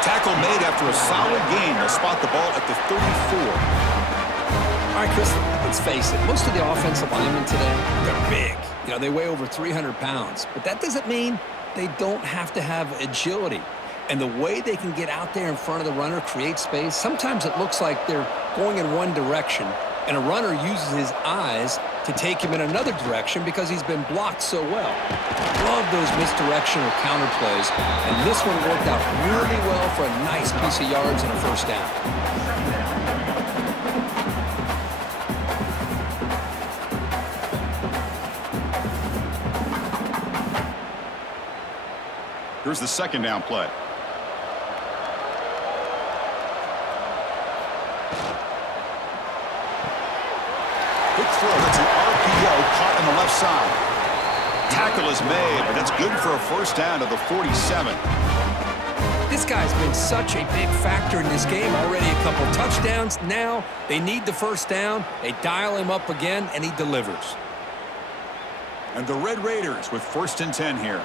Tackle made after a solid gain. They'll spot the ball at the 34. All right, Chris, let's face it. Most of the offensive linemen today, they're big. You know, they weigh over 300 pounds. But that doesn't mean they don't have to have agility. And the way they can get out there in front of the runner, create space, sometimes it looks like they're going in one direction, and a runner uses his eyes to take him in another direction because he's been blocked so well. Love those misdirection or counter plays, and this one worked out really well for a nice piece of yards and a first down. Here's the second down play. Quick throw. That's an RPO caught on the left side. Tackle is made, but that's good for a first down to the 47. This guy's been such a big factor in this game. Already a couple touchdowns. Now they need the first down. They dial him up again, and he delivers. And the Red Raiders with 1st and 10 here.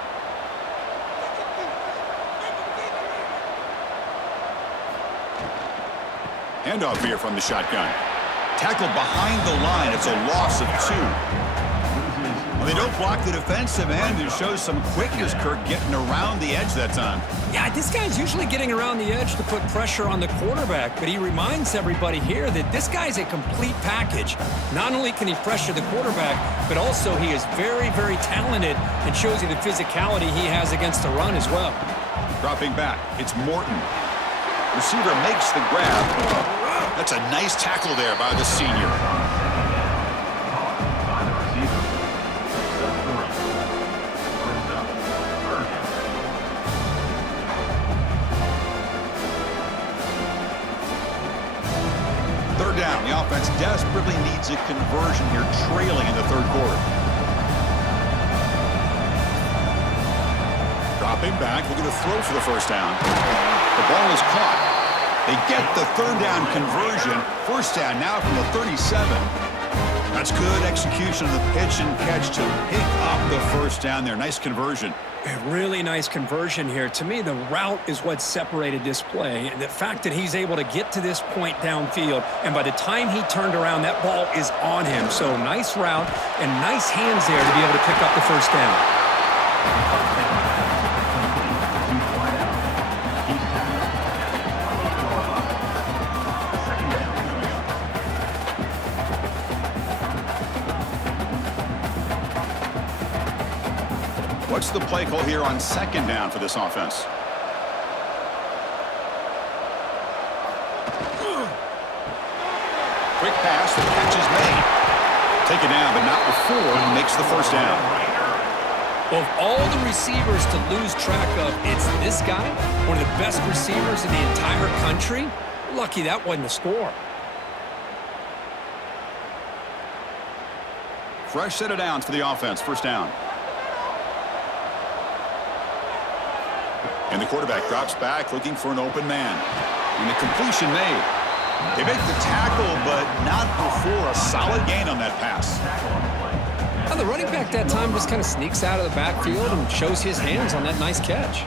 Handoff here from the shotgun. Tackled behind the line. It's a loss of 2. Well, they don't block the defensive end. It shows some quickness, Kirk, getting around the edge that time. Yeah, this guy's usually getting around the edge to put pressure on the quarterback, but he reminds everybody here that this guy's a complete package. Not only can he pressure the quarterback, but also he is very, very talented and shows you the physicality he has against the run as well. Dropping back, it's Morton. Receiver makes the grab. That's a nice tackle there by the senior. Third down. The offense desperately needs a conversion here, trailing in the third quarter. Dropping back, looking to throw for the first down. The ball is caught. They get the third down conversion. First down now from the 37. That's good execution of the pitch and catch to pick up the first down there. Nice conversion. A really nice conversion here. To me, the route is what separated this play. And the fact that he's able to get to this point downfield, and by the time he turned around, that ball is on him. So nice route and nice hands there to be able to pick up the first down. What's the play call here on second down for this offense? Quick pass, the catch is made. Taken down, but not before he makes the first down. Well, of all the receivers to lose track of, it's this guy, one of the best receivers in the entire country. Lucky that wasn't a score. Fresh set of downs for the offense. First down. And the quarterback drops back looking for an open man. And the completion made. They make the tackle, but not before a solid gain on that pass. Now, the running back that time just kind of sneaks out of the backfield and shows his hands on that nice catch.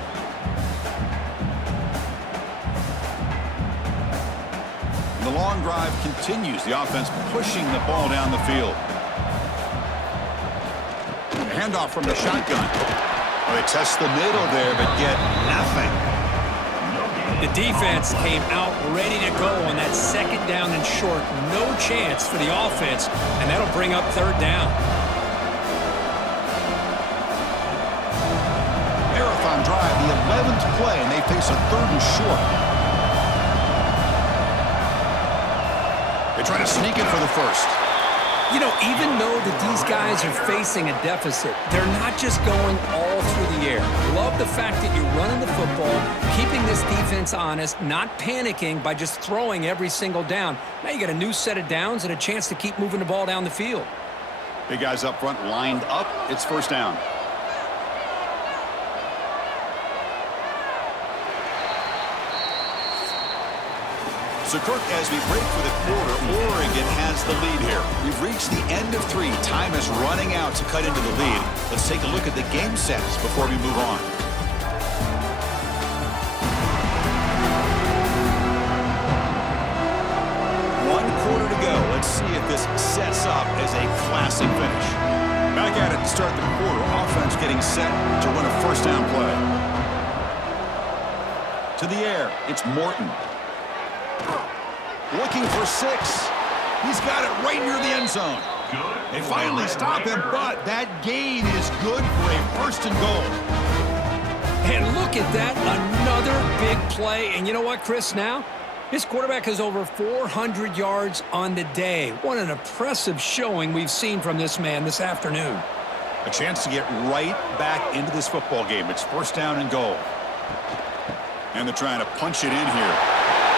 The long drive continues. The offense pushing the ball down the field. Handoff from the shotgun. Well, they test the middle there, but get nothing. The defense came out ready to go on that second down and short. No chance for the offense, and that'll bring up third down. Marathon drive, the 11th play, and they face a third and short. They try to sneak it for the first. You know, even though that these guys are facing a deficit, they're not just going all through the air. Love the fact that you're running the football, keeping this defense honest, not panicking by just throwing every single down. Now you got a new set of downs and a chance to keep moving the ball down the field. Big guys up front lined up. It's first down. So, Kirk, as we break for the quarter, Oregon has the lead here. We've reached the end of 3. Time is running out to cut into the lead. Let's take a look at the game sets before we move on. One quarter to go. Let's see if this sets up as a classic finish. Back at it to start the quarter. Offense getting set to run a first down play. To the air. It's Morton. Looking for 6. He's got it right near the end zone. They finally stop him, but that gain is good for a first and goal. And look at that, another big play. And you know what, Chris, now? This quarterback has over 400 yards on the day. What an impressive showing we've seen from this man this afternoon. A chance to get right back into this football game. It's first down and goal. And they're trying to punch it in here.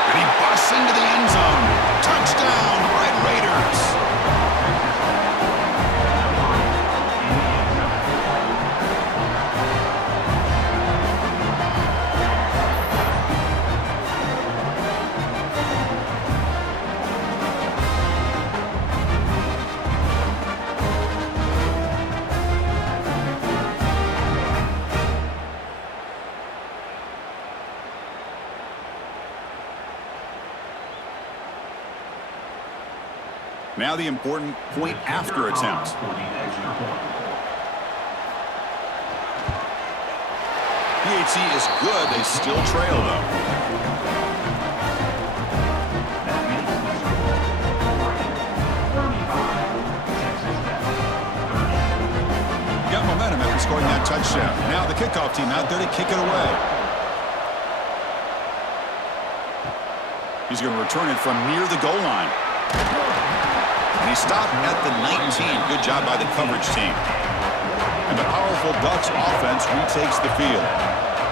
And he busts into the end zone. Touchdown, Red Raiders. Now the important point after attempt. PAT is good. They still trail, though. Got momentum after scoring that touchdown. Now the kickoff team out there to kick it away. He's going to return it from near the goal line. And he stopped at the 19. Good job by the coverage team. And the powerful Ducks offense retakes the field.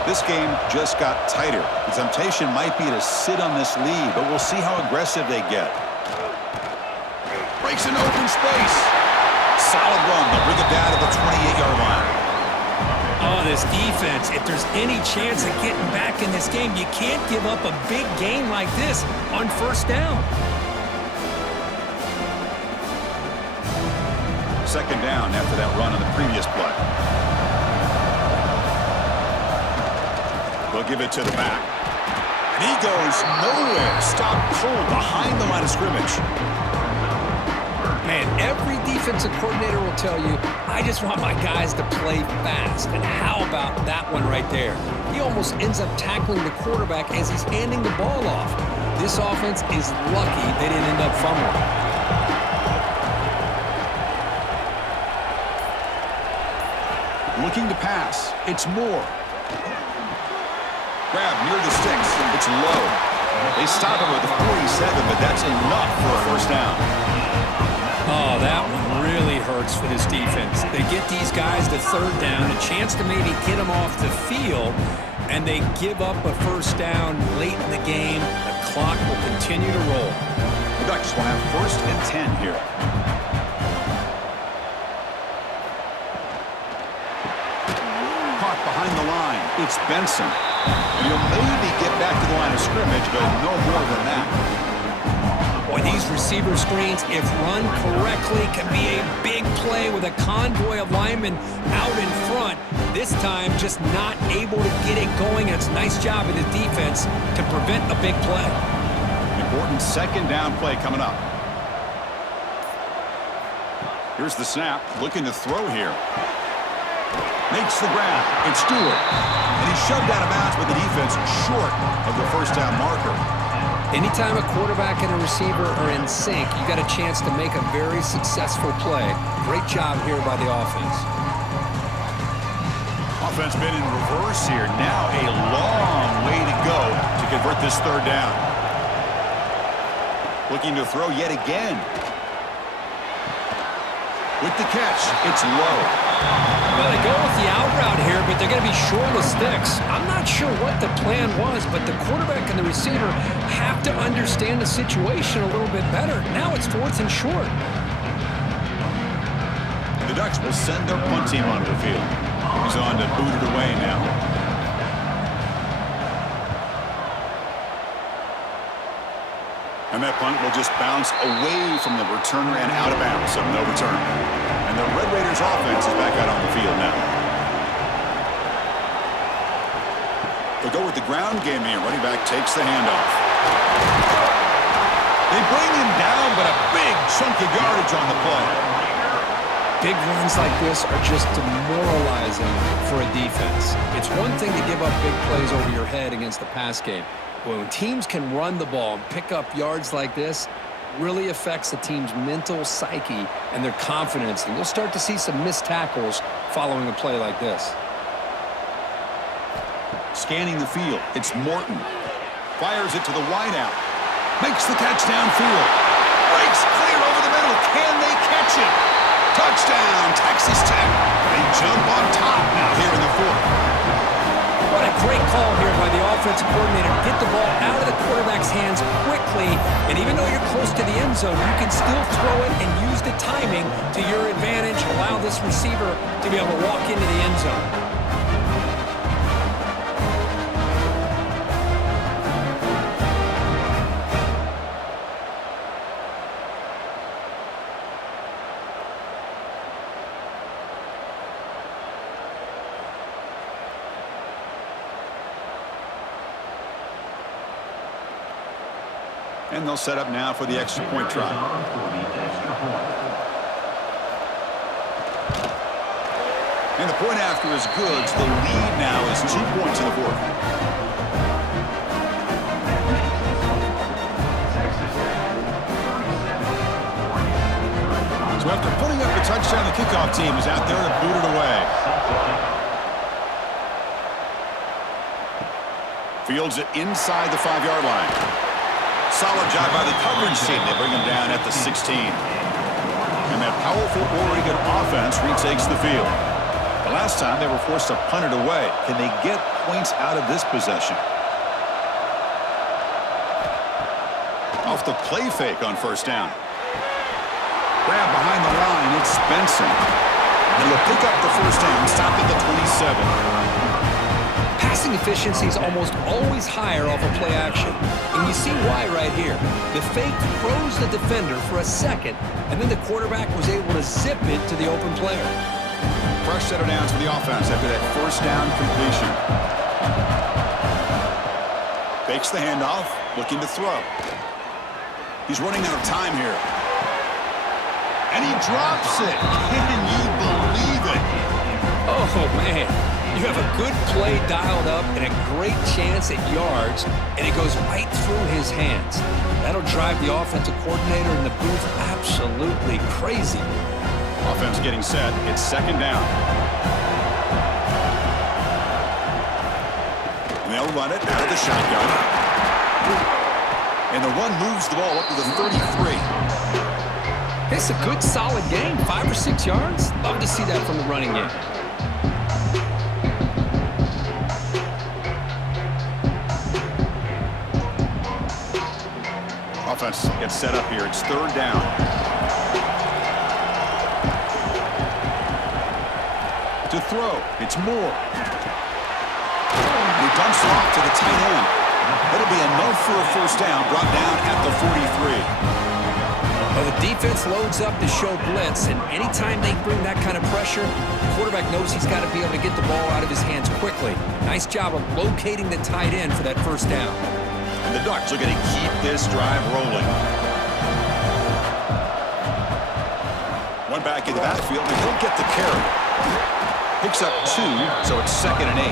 This game just got tighter. The temptation might be to sit on this lead, but we'll see how aggressive they get. Breaks an open space. Solid run. They'll bring it down to the 28-yard line. Oh, this defense, if there's any chance of getting back in this game, you can't give up a big game like this on first down. Second down after that run on the previous play. They'll give it to the back. And he goes nowhere. Stopped cold behind the line of scrimmage. Man, every defensive coordinator will tell you, I just want my guys to play fast. And how about that one right there? He almost ends up tackling the quarterback as he's handing the ball off. This offense is lucky they didn't end up fumbling. Looking to pass. It's Moore. Grab near the sticks. It's low. They stop him with the 47, but that's enough for a first down. Oh, that one really hurts for this defense. They get these guys to third down, a chance to maybe get them off the field, and they give up a first down late in the game. The clock will continue to roll. The Ducks will have first and 10 here. behind the line. It's Benson. And he'll maybe get back to the line of scrimmage, but no more than that. Boy, these receiver screens, if run correctly, can be a big play with a convoy of linemen out in front. This time, just not able to get it going. And it's a nice job of the defense to prevent a big play. Important second down play coming up. Here's the snap, looking to throw here. Makes the grab. It's Stewart. And he's shoved out of bounds with the defense short of the first down marker. Anytime a quarterback and a receiver are in sync, you got a chance to make a very successful play. Great job here by the offense. Offense been in reverse here. Now a long way to go to convert this third down. Looking to throw yet again. With the catch, it's low. Well, they go with the out route here, but they're going to be short of sticks. I'm not sure what the plan was, but the quarterback and the receiver have to understand the situation a little bit better. Now it's 4th and short. The Ducks will send their punt team onto the field. He's on to boot it away now. And that punt will just bounce away from the returner and out of bounds, so no return. And the Red Raiders offense is back out on the field now. They'll go with the ground game here. Running back takes the handoff. They bring him down, but a big chunk of yardage on the play. Big runs like this are just demoralizing for a defense. It's one thing to give up big plays over your head against the pass game. But when teams can run the ball and pick up yards like this, really affects the team's mental psyche and their confidence. And you'll start to see some missed tackles following a play like this. Scanning the field, it's Morton. Fires it to the wideout. Makes the catch downfield. Breaks clear over the middle. Can they catch it? Touchdown, Texas Tech. They jump on top now here in the 4th. What a great call here by the offensive coordinator. Get the ball out of the quarterback's hands quickly, and even though you're close to the end zone, you can still throw it and use the timing to your advantage. Allow this receiver to be able to walk into the end zone. And they'll set up now for the extra point try. And the point after is good. So the lead now is 2 points in the 4th. So after putting up the touchdown, the kickoff team is out there to boot it away. Fields it inside the 5-yard line. Solid job by the coverage team. They bring him down at the 16. And that powerful Oregon offense retakes the field. The last time they were forced to punt it away. Can they get points out of this possession? Off the play fake on first down. Grab behind the line. It's Benson. And he'll pick up the first down. Stopped at the 27. Passing efficiency is almost always higher off of play action. And you see why right here. The fake froze the defender for a second, and then the quarterback was able to zip it to the open player. Fresh set of downs for the offense after that first down completion. Fakes the handoff, looking to throw. He's running out of time here. And he drops it. Can you believe it? Oh, man. You have a good play dialed up and a great chance at yards, and it goes right through his hands. That'll drive the offensive coordinator in the booth absolutely crazy. Offense getting set. It's second down. And they'll run it out of the shotgun. And the run moves the ball up to the 33. It's a good, solid game. 5 or 6 yards. Love to see that from the running game. Offense gets set up here. It's third down. To throw, it's Moore. dumps it off to the tight end. It'll be enough for a first down, brought down at the 43. Well, the defense loads up to show blitz, and anytime they bring that kind of pressure, the quarterback knows he's got to be able to get the ball out of his hands quickly. Nice job of locating the tight end for that first down. And the Ducks looking to keep this drive rolling. One back in the backfield, and he'll get the carry. Picks up 2, so it's 2nd and 8.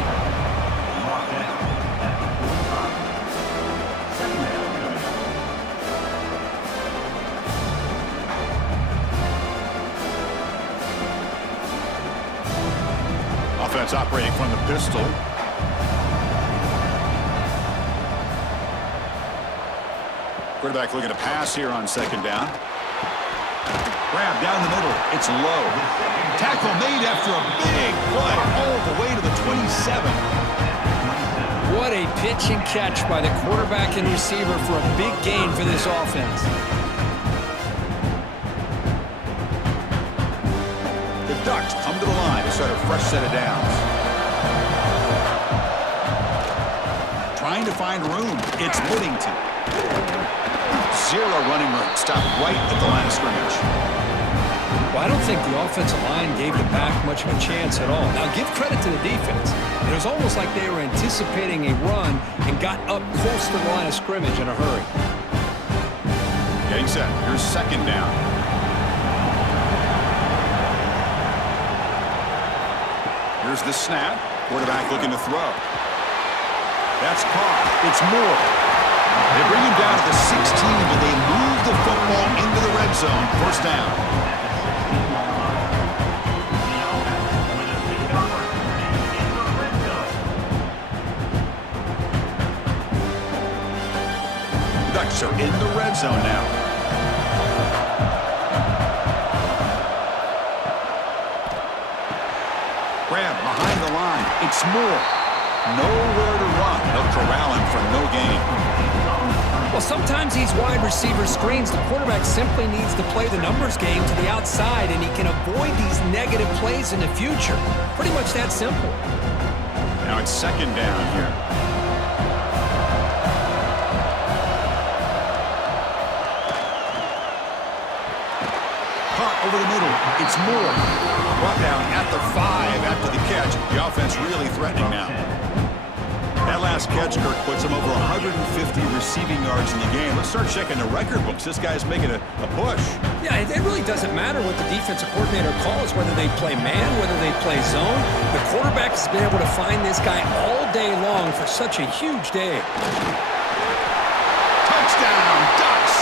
Offense operating from the pistol. Quarterback looking to pass here on 2nd down. Grab down the middle. It's low. Tackle made after a big play all the way to the 27. What a pitch and catch by the quarterback and receiver for a big gain for this offense. The Ducks come to the line to start a fresh set of downs. Trying to find room. It's Whittington. 0 running room. Stopped right at the line of scrimmage. Well, I don't think the offensive line gave the back much of a chance at all. Now, give credit to the defense. It was almost like they were anticipating a run and got up close to the line of scrimmage in a hurry. Getting set. Here's 2nd down. Here's the snap. Quarterback looking to throw. That's caught. It's Moore. They bring him down to the 16, but they move the football into the red zone. First down. Ducks are in the red zone now. Grab behind the line. It's Moore. Nowhere to run. They'll corral him for no gain. Well, sometimes these wide receiver screens, the quarterback simply needs to play the numbers game to the outside, and he can avoid these negative plays in the future. Pretty much that simple. Now it's 2nd down here. Caught over the middle. It's Moore. Brought down at the 5 after the catch. The offense really threatening now. That last catch, Kirk, puts him over 150 receiving yards in the game. Let's start checking the record books. This guy's making a push. Yeah, it really doesn't matter what the defensive coordinator calls, whether they play man, whether they play zone. The quarterback has been able to find this guy all day long for such a huge day. Touchdown, Ducks!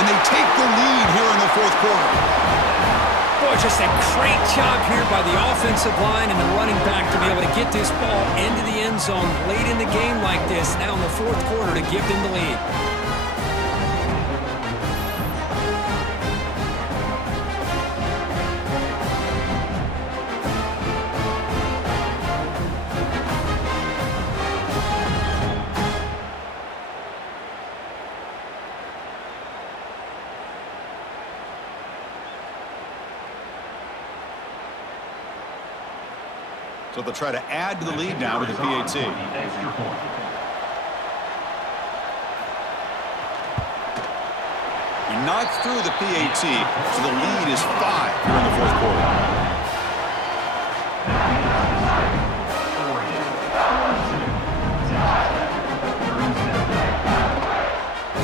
And they take the lead here in the 4th quarter. Boy, just a great job here by the offensive line and the running back to be able to get this ball into the end zone late in the game like this, now in the 4th quarter to give them the lead. So they'll try to add to the lead now with the PAT. He knocked through the PAT, so the lead is 5 here in the 4th quarter.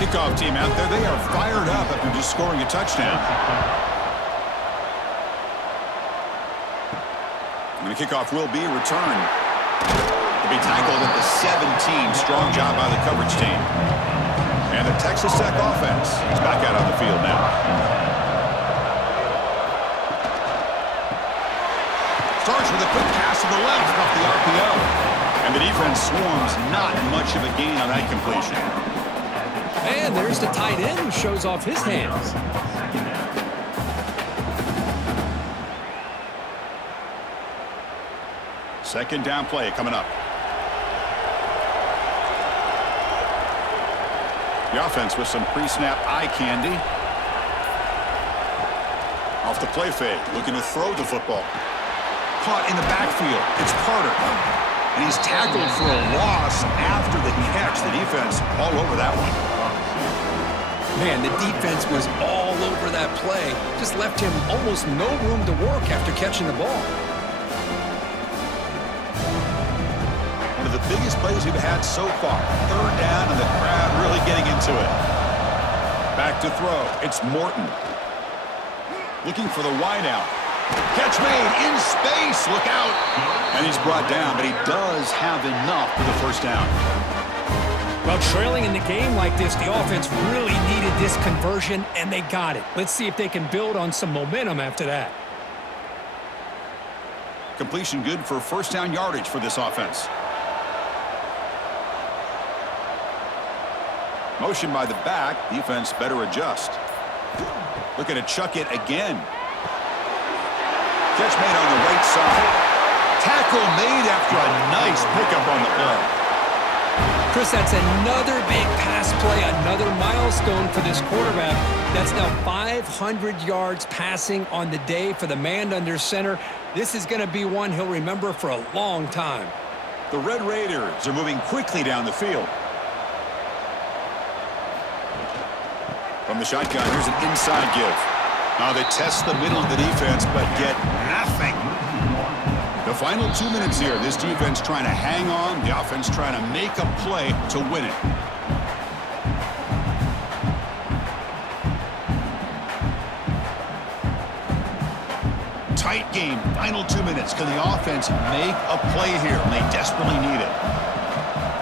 Kickoff team out there, they are fired up after just scoring a touchdown. And the kickoff will be returned. To be tackled at the 17. Strong job by the coverage team. And the Texas Tech offense is back out on the field now. Starts with a quick pass to the left off the RPO. And the defense swarms, not much of a gain on that completion. And there's the tight end who shows off his hands. Second down play coming up. The offense with some pre-snap eye candy. Off the play fake, looking to throw the football. Caught in the backfield. It's Carter. And he's tackled for a loss after the catch. The defense all over that one. Man, the defense was all over that play. Just left him almost no room to work after catching the ball. One of the biggest plays we've had so far. Third down, and the crowd really getting into it. Back to throw. It's Morton. Looking for the wideout. Catch made in space. Look out. And he's brought down, but he does have enough for the first down. Well, trailing in the game like this, the offense really needed this conversion, and they got it. Let's see if they can build on some momentum after that. Completion good for first down yardage for this offense. Motion by the back. Defense better adjust. Looking to chuck it again. Catch made on the right side. Tackle made after a nice pickup on the play. Chris, that's another big pass play, another milestone for this quarterback. That's now 500 yards passing on the day for the man under center. This is going to be one he'll remember for a long time. The Red Raiders are moving quickly down the field. From the shotgun, here's an inside give. Now they test the middle of the defense, but get nothing. The final 2 minutes here, this defense trying to hang on, the offense trying to make a play to win it. Tight game, final 2 minutes. Can the offense make a play here? And they desperately need it.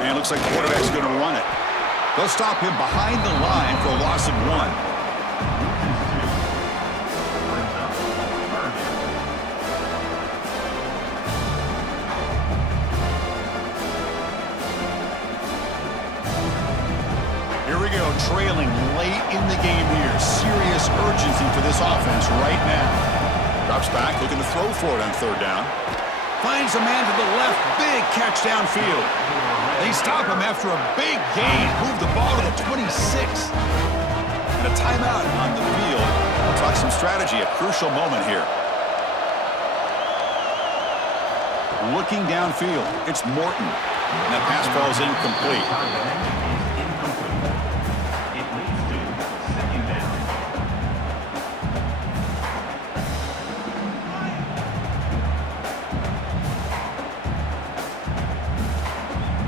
And it looks like the quarterback's going to run it. They'll stop him behind the line for a loss of 1. Trailing late in the game here. Serious urgency for this offense right now. Drops back, looking to throw for it on third down. Finds a man to the left. Big catch downfield. They stop him after a big gain. Move the ball to the 26. And a timeout on the field. We'll talk some strategy, a crucial moment here. Looking downfield. It's Morton. And that pass ball is incomplete.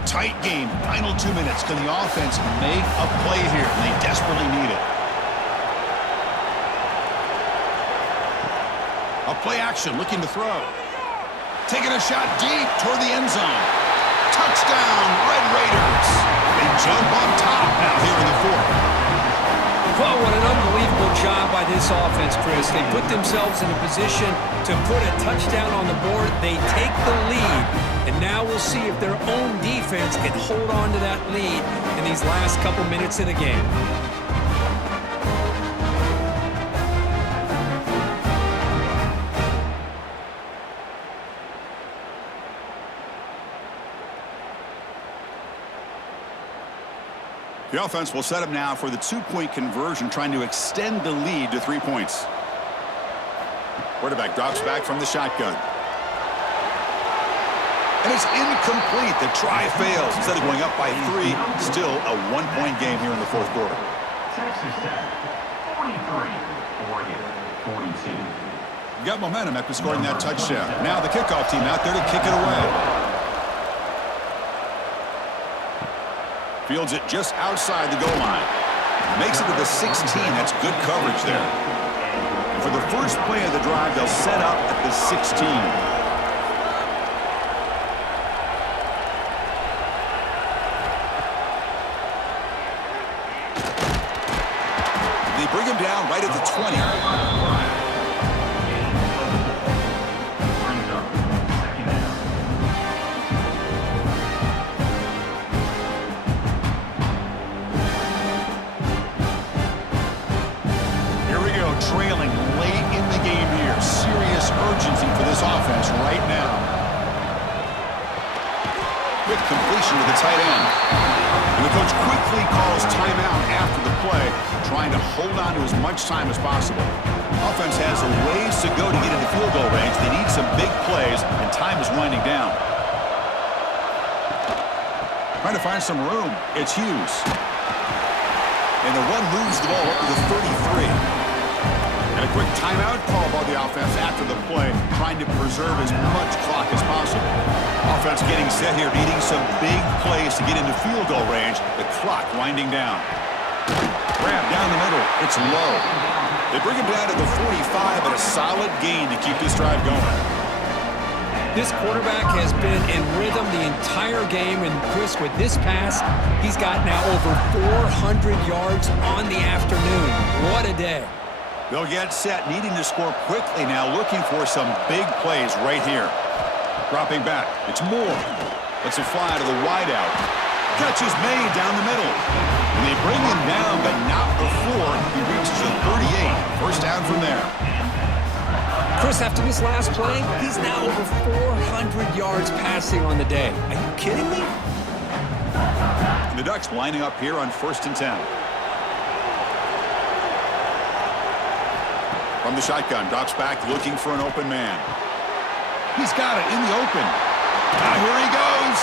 Tight game, final 2 minutes. Can the offense make a play here? And they desperately need it. A play action, looking to throw. Taking a shot deep toward the end zone. Touchdown, Red Raiders. They jump on top now here in the fourth. Well, what an unbelievable job by this offense, Chris. They put themselves in a position to put a touchdown on the board. They take the lead, and now we'll see if their own defense can hold on to that lead in these last couple minutes of the game. The offense will set up now for the two-point conversion, trying to extend the lead to 3 points. Quarterback drops back from the shotgun. And it's incomplete. The try fails. Instead of going up by 3, still a one-point game here in the fourth quarter. Texas Tech, 43. Oregon, 42. Got momentum after scoring that touchdown. Now the kickoff team out there to kick it away. Fields it just outside the goal line. Makes it to the 16. That's good coverage there. And for the first play of the drive, they'll set up at the 16. They bring him down right at the 20. Trailing late in the game here. Serious urgency for this offense right now. Quick completion to the tight end. And the coach quickly calls timeout after the play, trying to hold on to as much time as possible. Offense has a ways to go to get into field goal range. They need some big plays, and time is winding down. Trying to find some room. It's Hughes. And the one moves the ball up to the 33. And a quick timeout call by the offense after the play, trying to preserve as much clock as possible. Offense getting set here, needing some big plays to get into field goal range. The clock winding down. Grab down the middle. It's low. They bring him down to the 45, but a solid gain to keep this drive going. This quarterback has been in rhythm the entire game, and Chris, with this pass, he's got now over 400 yards on the afternoon. What a day. They'll get set, needing to score quickly now, looking for some big plays right here. Dropping back. It's Moore. Lets it fly to the wideout. Catch is made down the middle. And they bring him down, but not before he reaches the 38. First down from there. Chris, after this last play, he's now over 400 yards passing on the day. Are you kidding me? The Ducks lining up here on 1st and 10. From the shotgun, drops back, looking for an open man. He's got it in the open. Now here he goes.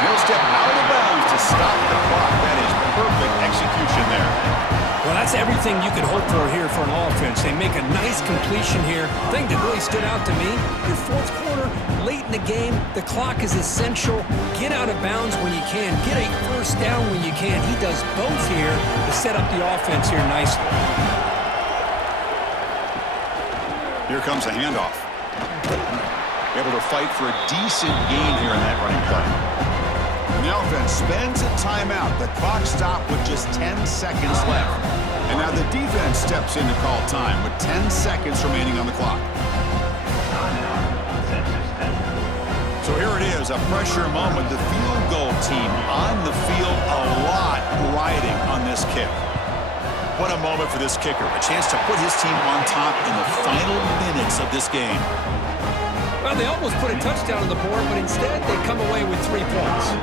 He'll step out of bounds to stop the clock. That is perfect execution there. Well, that's everything you could hope for here for an offense. They make a nice completion here. The thing that really stood out to me, your fourth quarter, late in the game, the clock is essential. Get out of bounds when you can. Get a first down when you can. He does both here to set up the offense here nicely. Here comes a handoff. Able to fight for a decent gain here in that running play. And the offense spends a timeout. The clock stopped with just 10 seconds left. And now the defense steps in to call time with 10 seconds remaining on the clock. So here it is, a pressure moment. The field goal team on the field, a lot riding on this kick. What a moment for this kicker. A chance to put his team on top in the final minutes of this game. Well, they almost put a touchdown on the board, but instead they come away with 3 points.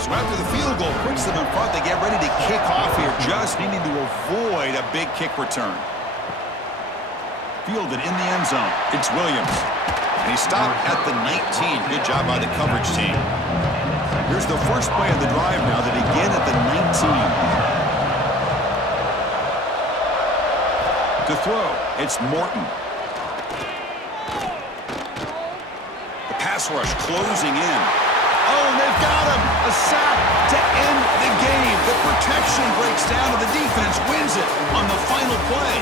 So after the field goal puts them in front, they get ready to kick off here, just needing to avoid a big kick return. Fielded in the end zone. It's Williams. And he stopped at the 19. Good job by the coverage team. Here's the first play of the drive now. They begin at the 19. To throw, it's Morton. The pass rush closing in. Oh, and they've got him. A sack to end the game. The protection breaks down and the defense wins it on the final play.